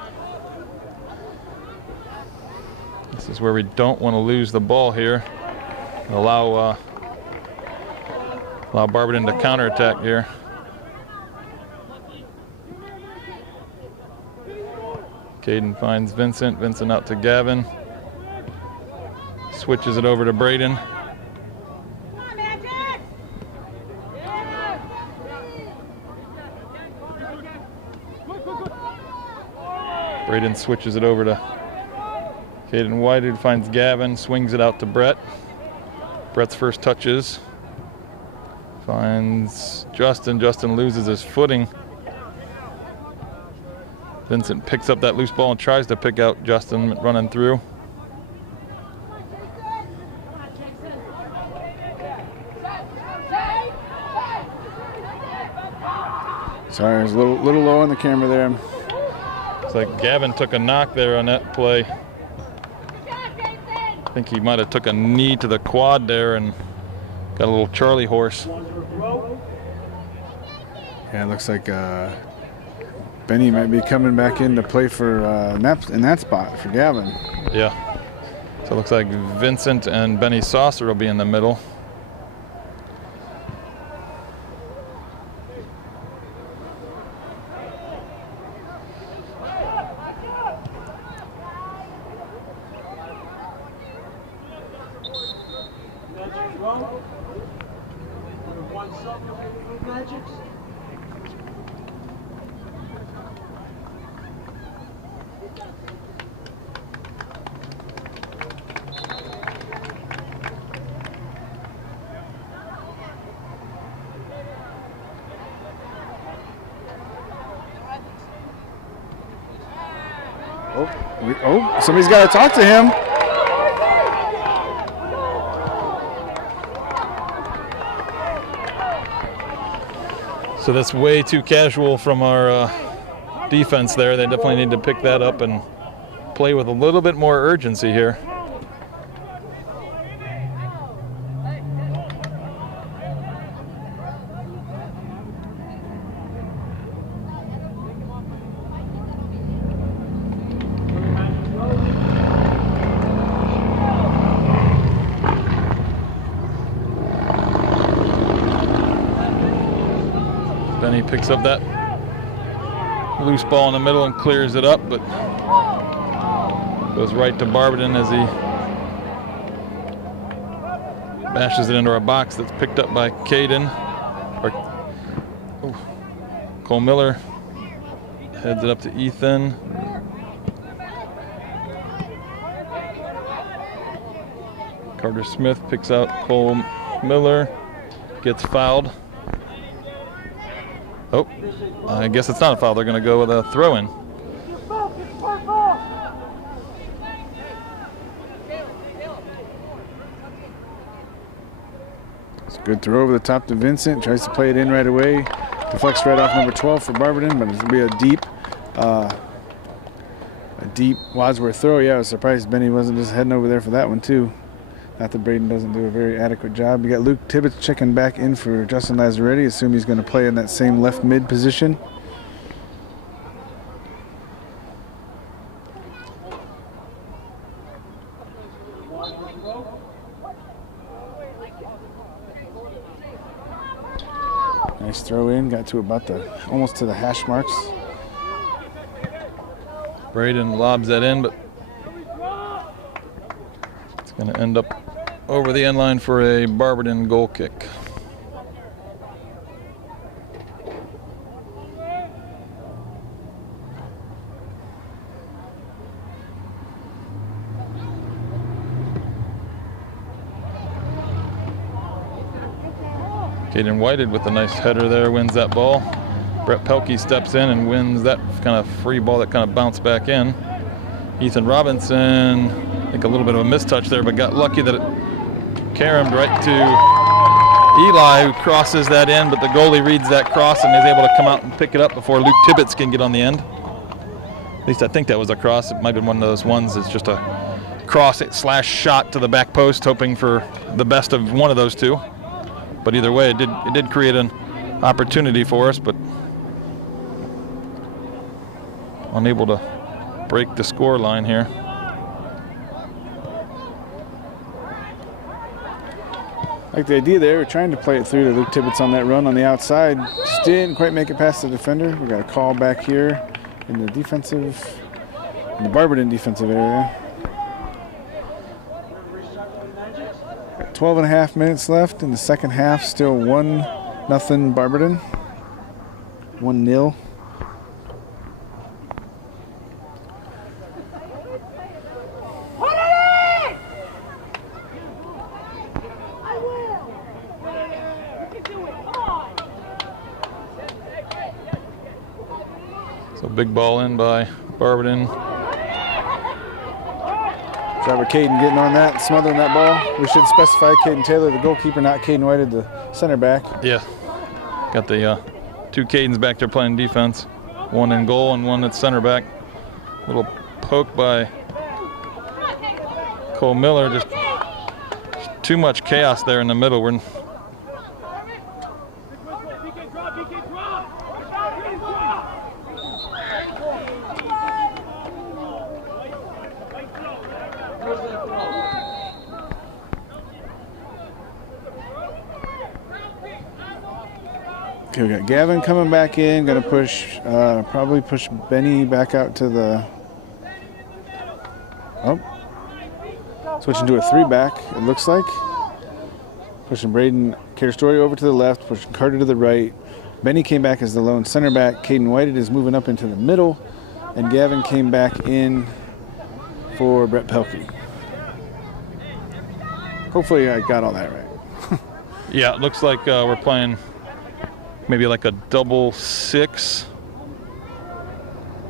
This is where we don't want to lose the ball here. Allow Barberton to counterattack here. Caden finds Vincent. Vincent out to Gavin. Switches it over to Braden. Braden switches it over to Caden Whitehead, finds Gavin, swings it out to Brett. Brett's first touches. Finds Justin. Justin loses his footing. Vincent picks up that loose ball and tries to pick out Justin running through. Sorry, I was a little low on the camera there. It's like Gavin took a knock there on that play. I think he might have took a knee to the quad there and got a little Charlie horse. Yeah, it looks like Benny might be coming back in to play for in that spot for Gavin. Yeah. So it looks like Vincent and Benny Saucer will be in the middle. Oh, somebody's got to talk to him. So that's way too casual from our defense there. They definitely need to pick that up and play with a little bit more urgency here. Benny picks up that loose ball in the middle and clears it up, but goes right to Barberton as he bashes it into our box. That's picked up by Caden. Cole Miller heads it up to Ethan. Carter Smith picks out Cole Miller, gets fouled. Oh, I guess it's not a foul. They're going to go with a throw-in. It's a good throw over the top to Vincent. Tries to play it in right away. Deflects right off number 12 for Barberton, but it's going to be a deep Wadsworth throw. Yeah, I was surprised Benny wasn't just heading over there for that one too. Not that Braden doesn't do a very adequate job. You got Luke Tibbetts checking back in for Justin Lazzaretti. Assume he's going to play in that same left mid position. Nice throw in. Got to about almost to the hash marks. Braden lobs that in, but it's going to end up over the end line for a Barberton goal kick. Caden Whited with a nice header there wins that ball. Brett Pelkey steps in and wins that kind of free ball that kind of bounced back in. Ethan Robinson, I think a little bit of a mistouch there, but got lucky that it caromed right to Eli, who crosses that in, but the goalie reads that cross and is able to come out and pick it up before Luke Tibbetts can get on the end. At least I think that was a cross. It might have been one of those ones that's just a cross / shot to the back post, hoping for the best of one of those two. But either way, it did create an opportunity for us, but unable to break the score line here. Like the idea there, we're trying to play it through to Luke Tibbetts on that run on the outside. Just didn't quite make it past the defender. We got a call back here in the Barberton defensive area. 12.5 minutes left in the second half. Still 1-0 Barberton. 1-0. So big ball in by Barberton. Driver Caden getting on that, smothering that ball. We should specify Caden Taylor, the goalkeeper, not Caden Whited, the center back. Yeah, got the two Cadens back there playing defense. One in goal and one at center back. Little poke by Cole Miller. Just too much chaos there in the middle. Okay, we got Gavin coming back in. Going to push, probably push Benny back out to the. Oh, switching to a 3-back. It looks like pushing Braden Carey-Story over to the left, pushing Carter to the right. Benny came back as the lone center back. Caden Whited is moving up into the middle, and Gavin came back in for Brett Pelkey. Hopefully, I got all that right. Yeah, it looks like we're playing maybe like a double 6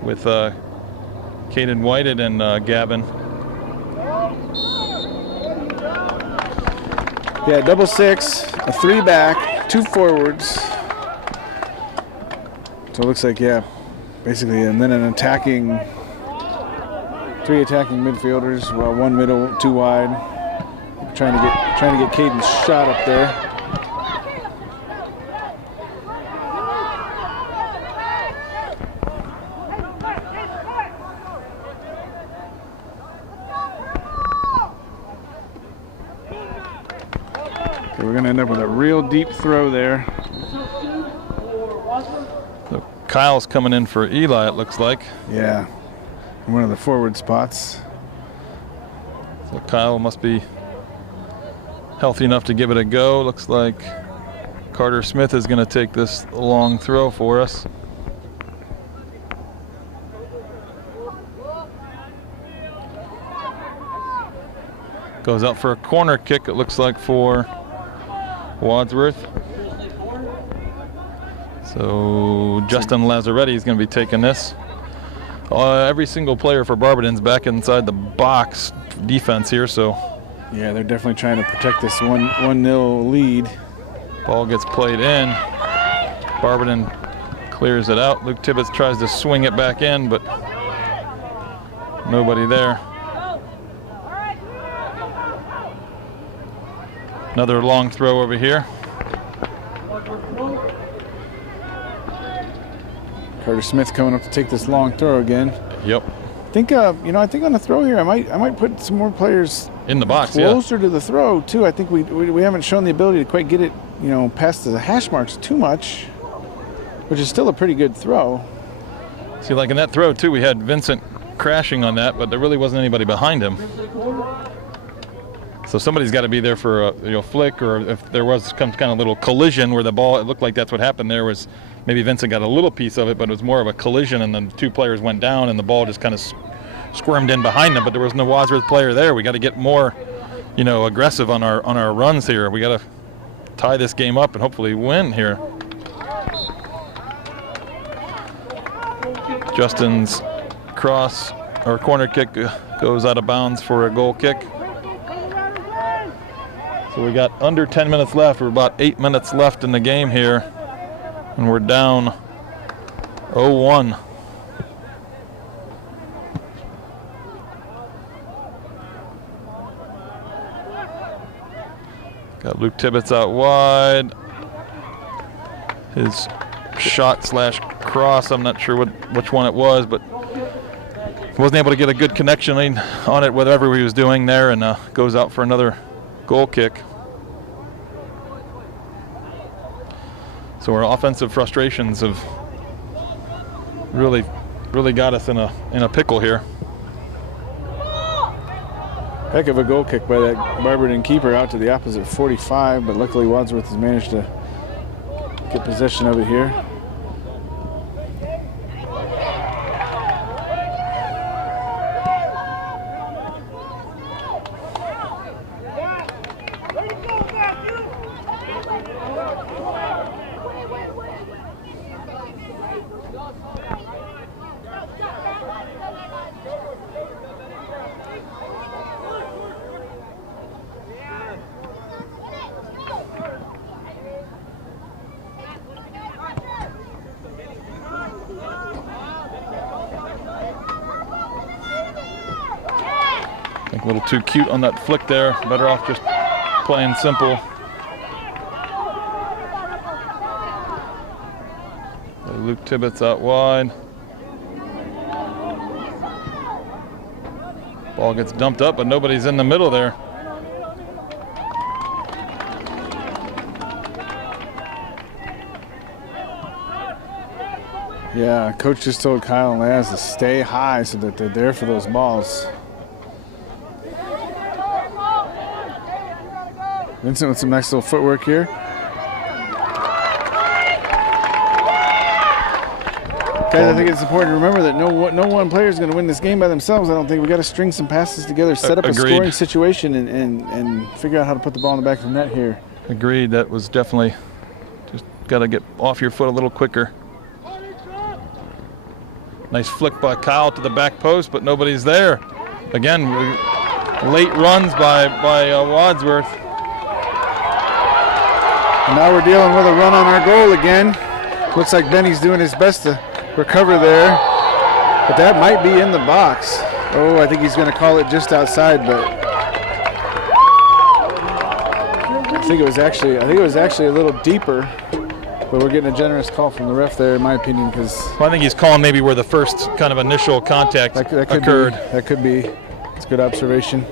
with Caden Whited and Gavin. Yeah, double six, a 3 back, 2 forwards. So it looks like, yeah, basically, and then an attacking, 3 attacking midfielders, well, 1 middle, 2 wide. Trying to get Caden's shot up there. Okay, we're gonna end up with a real deep throw there. So Kyle's coming in for Eli, it looks like. Yeah, in one of the forward spots. So Kyle must be healthy enough to give it a go. Looks like Carter Smith is going to take this long throw for us. Goes out for a corner kick, it looks like, for Wadsworth. So Justin Lazzaretti is going to be taking this. Every single player for Barberton's back inside the box defense here, so yeah, they're definitely trying to protect this 1-0 lead. Ball gets played in. Barberton clears it out. Luke Tibbetts tries to swing it back in, but nobody there. Another long throw over here. Carter Smith coming up to take this long throw again. Yep. I think I think on the throw here, I might put some more players in the box, closer to the throw too. I think we haven't shown the ability to quite get it, past the hash marks too much, which is still a pretty good throw. See, like in that throw too, we had Vincent crashing on that, but there really wasn't anybody behind him. So somebody's got to be there for a flick, or if there was some kind of little collision where the ball, it looked like that's what happened there, was maybe Vincent got a little piece of it, but it was more of a collision, and then 2 players went down and the ball just kind of squirmed in behind them, but there was no Wadsworth player there. We got to get more, aggressive on our runs here. We got to tie this game up and hopefully win here. Justin's cross or corner kick goes out of bounds for a goal kick. So we got under 10 minutes left. We're about 8 minutes left in the game here, and we're down 0-1. Got Luke Tibbetts out wide. His shot / cross, I'm not sure which one it was, but wasn't able to get a good connection on it, whatever he was doing there, and goes out for another goal kick. So our offensive frustrations have really got us in a pickle here. Heck of a goal kick by that Barberton keeper out to the opposite 45, but luckily Wadsworth has managed to get possession of it here. A little too cute on that flick there. Better off just playing simple. Luke Tibbetts out wide. Ball gets dumped up, but nobody's in the middle there. Yeah, coach just told Kyle and Laz to stay high so that they're there for those balls. Vincent with some nice little footwork here. Guys, I think it's important to remember that no one player is going to win this game by themselves. I don't think we got to string some passes together, set up a scoring situation, and figure out how to put the ball in the back of the net here. Agreed. That was definitely just got to get off your foot a little quicker. Nice flick by Kyle to the back post, but nobody's there. Again, late runs by Wadsworth. And now we're dealing with a run on our goal again. Looks like Benny's doing his best to recover there, but that might be in the box. Oh, I think he's going to call it just outside, but I think it was actually a little deeper. But we're getting a generous call from the ref there, in my opinion, because I think he's calling maybe where the first kind of initial contact occurred. That could be. It's a good observation.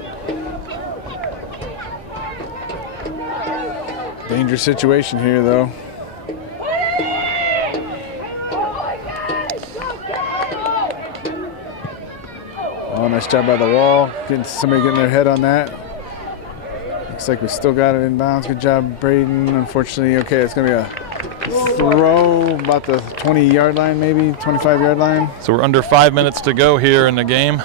Dangerous situation here, though. Oh, nice job by the wall. Somebody getting their head on that. Looks like we still got it in bounds. Good job, Braden. Unfortunately, okay, it's going to be a throw about the 20-yard line, maybe 25-yard line. So we're under 5 minutes to go here in the game.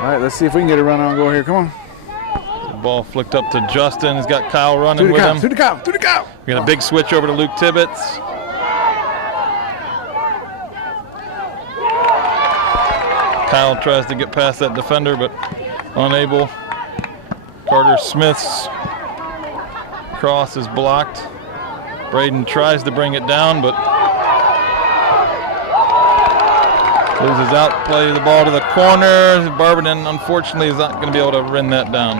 All right, let's see if we can get a run on goal here. Come on. Ball flicked up to Justin. He's got Kyle running with him. To the cow. We got a big switch over to Luke Tibbetts. Kyle tries to get past that defender, but unable. Carter Smith's cross is blocked. Braden tries to bring it down, but loses out. Play the ball to the corner. Barberton, unfortunately, is not going to be able to run that down.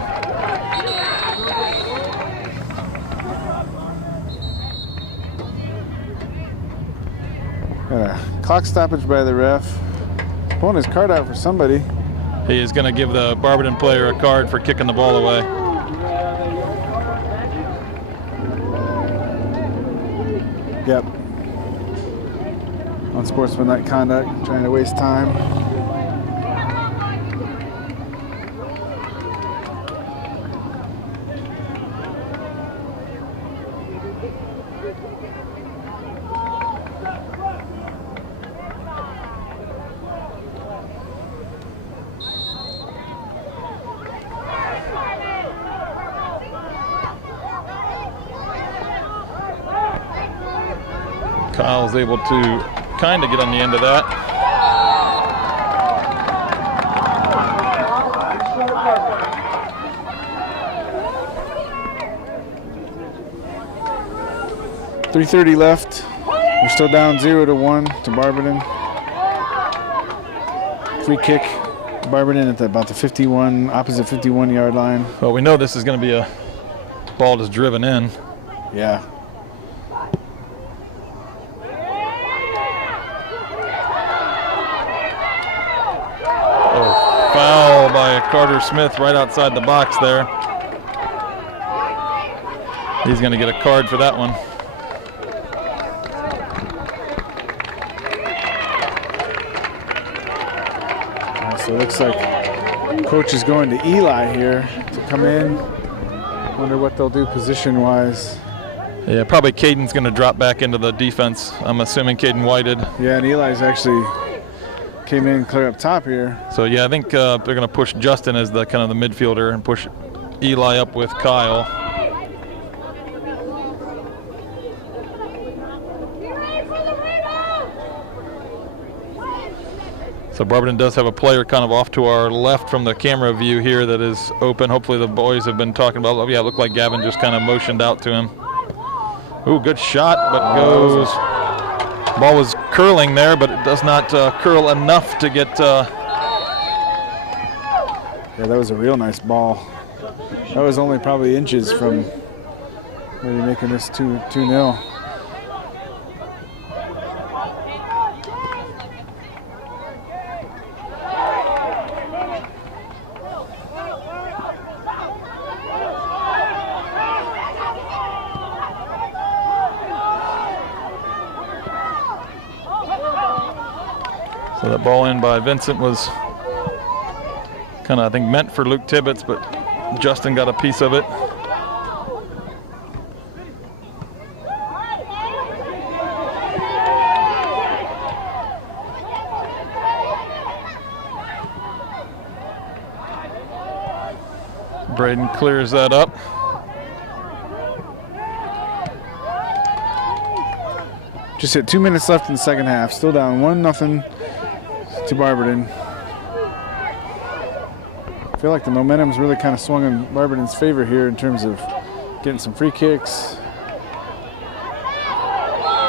Got a clock stoppage by the ref. Pulling his card out for somebody. He is going to give the Barberton player a card for kicking the ball away. Yep. Unsportsmanlike conduct, trying to waste time. Kyle's able to kind of get on the end of that. .330 left. We're still down 0-1 to Barberton. Free kick. Barberton at about the 51, opposite 51-yard line. Well, we know this is going to be a ball that's driven in. Yeah. Foul by Carter Smith right outside the box there. He's going to get a card for that one. So it looks like coach is going to Eli here to come in. Wonder what they'll do position-wise. Yeah, probably Caden's going to drop back into the defense. I'm assuming Caden Whited. Yeah, and Eli's actually came in clear up top here. So yeah, I think they're going to push Justin as the kind of the midfielder and push Eli up with Kyle. So Barberton does have a player kind of off to our left from the camera view here that is open. Hopefully the boys have been talking about, yeah, it looked like Gavin just kind of motioned out to him. Ooh, good shot, but goes. Ball was curling there, but it does not curl enough to get. Yeah, that was a real nice ball. That was only probably inches from maybe making this 2-0. So that ball in by Vincent was kind of, I think, meant for Luke Tibbetts, but Justin got a piece of it. Braden clears that up. Just hit 2 minutes left in the second half. Still down 1-0 to Barberton. I feel like the momentum's really kind of swung in Barberton's favor here in terms of getting some free kicks.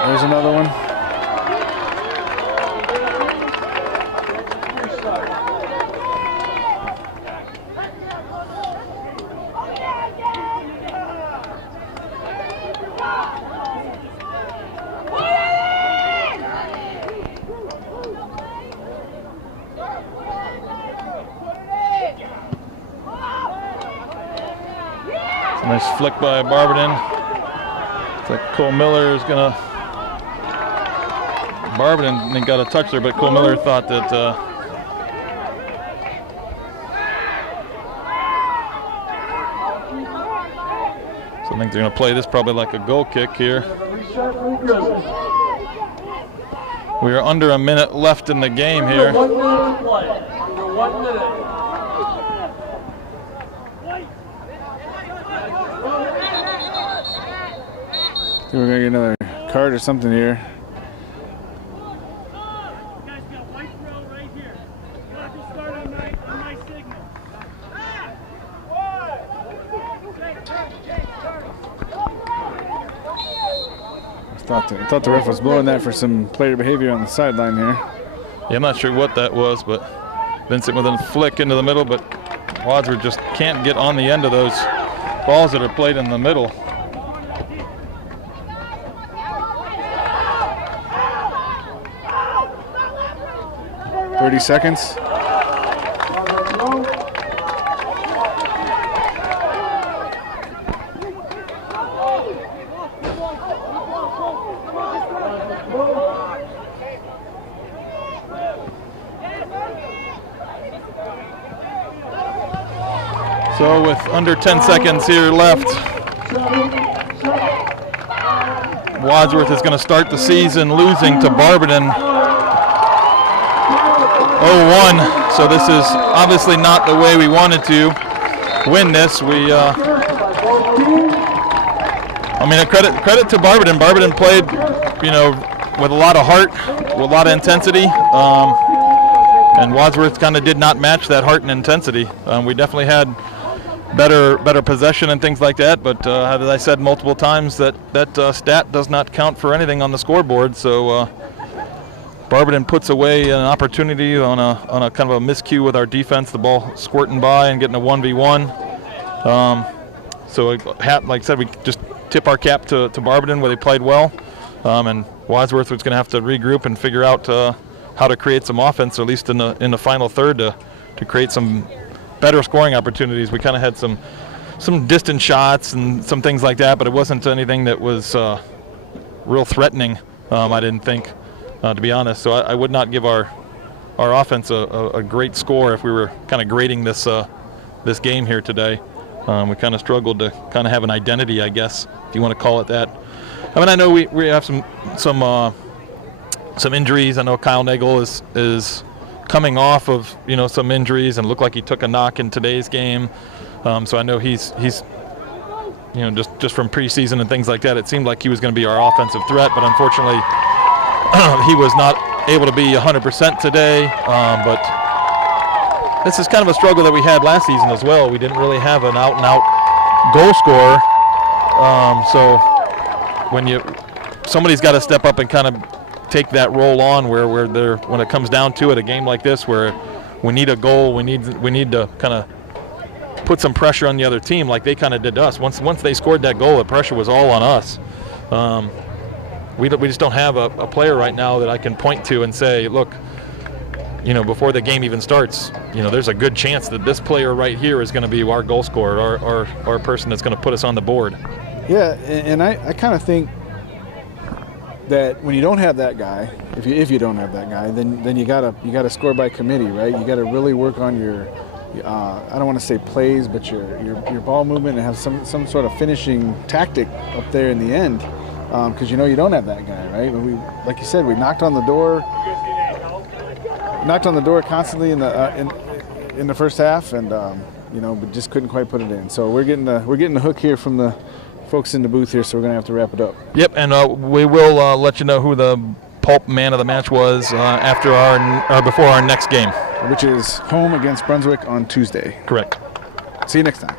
There's another one. Nice flick by Barberton. It's like Cole Miller is gonna. Barberton got a touch there, but Cole Miller thought that. So I think they're gonna play this probably like a goal kick here. We are under a minute left in the game here. 1 minute to play. Under 1 minute. We're gonna get another card or something here. Guys got white throw right here. You'll have to start on my signal. I thought the ref was blowing that for some player behavior on the sideline here. Yeah, I'm not sure what that was, but Vincent with a flick into the middle, but Wadsworth just can't get on the end of those balls that are played in the middle. 30 seconds. So with under 10 seconds here left, Wadsworth is going to start the season losing to Barberton 0-1. So this is obviously not the way we wanted to win this. I mean, credit to Barberton. Barberton played, with a lot of heart, with a lot of intensity, and Wadsworth kind of did not match that heart and intensity. We definitely had better possession and things like that, but as I said multiple times, that stat does not count for anything on the scoreboard. So Barberton puts away an opportunity on a kind of a miscue with our defense, the ball squirting by and getting a 1v1. So like I said, we just tip our cap to Barberton where they played well, and Wadsworth was going to have to regroup and figure out how to create some offense, or at least in the final third, to create some better scoring opportunities. We kind of had some distant shots and some things like that, but it wasn't anything that was real threatening, I didn't think, to be honest. So I would not give our offense a great score if we were kind of grading this game here today. We kind of struggled to kind of have an identity, I guess, if you want to call it that. I mean, I know we have some injuries. I know Kyle Nagel is coming off of some injuries and looked like he took a knock in today's game. So I know he's just from preseason and things like that, it seemed like he was going to be our offensive threat, but unfortunately he was not able to be 100% today. But this is kind of a struggle that we had last season as well. We didn't really have an out-and-out goal scorer. So somebody's got to step up and kind of take that role on where when it comes down to it, a game like this where we need a goal, we need to kind of put some pressure on the other team like they kind of did to us. Once they scored that goal, the pressure was all on us. We just don't have a player right now that I can point to and say, look, before the game even starts, there's a good chance that this player right here is going to be our goal scorer or person that's going to put us on the board. Yeah, and I kind of think that when you don't have that guy, if you don't have that guy, then you gotta score by committee, right? You gotta really work on your I don't want to say plays, but your ball movement, and have some sort of finishing tactic up there in the end, because you don't have that guy, right? But like you said, we knocked on the door constantly in in the first half, and but just couldn't quite put it in. So we're getting the hook here from the folks in the booth here. So we're gonna have to wrap it up. Yep, and we will let you know who the Pulp man of the match was before our next game, which is home against Brunswick on Tuesday. Correct. See you next time.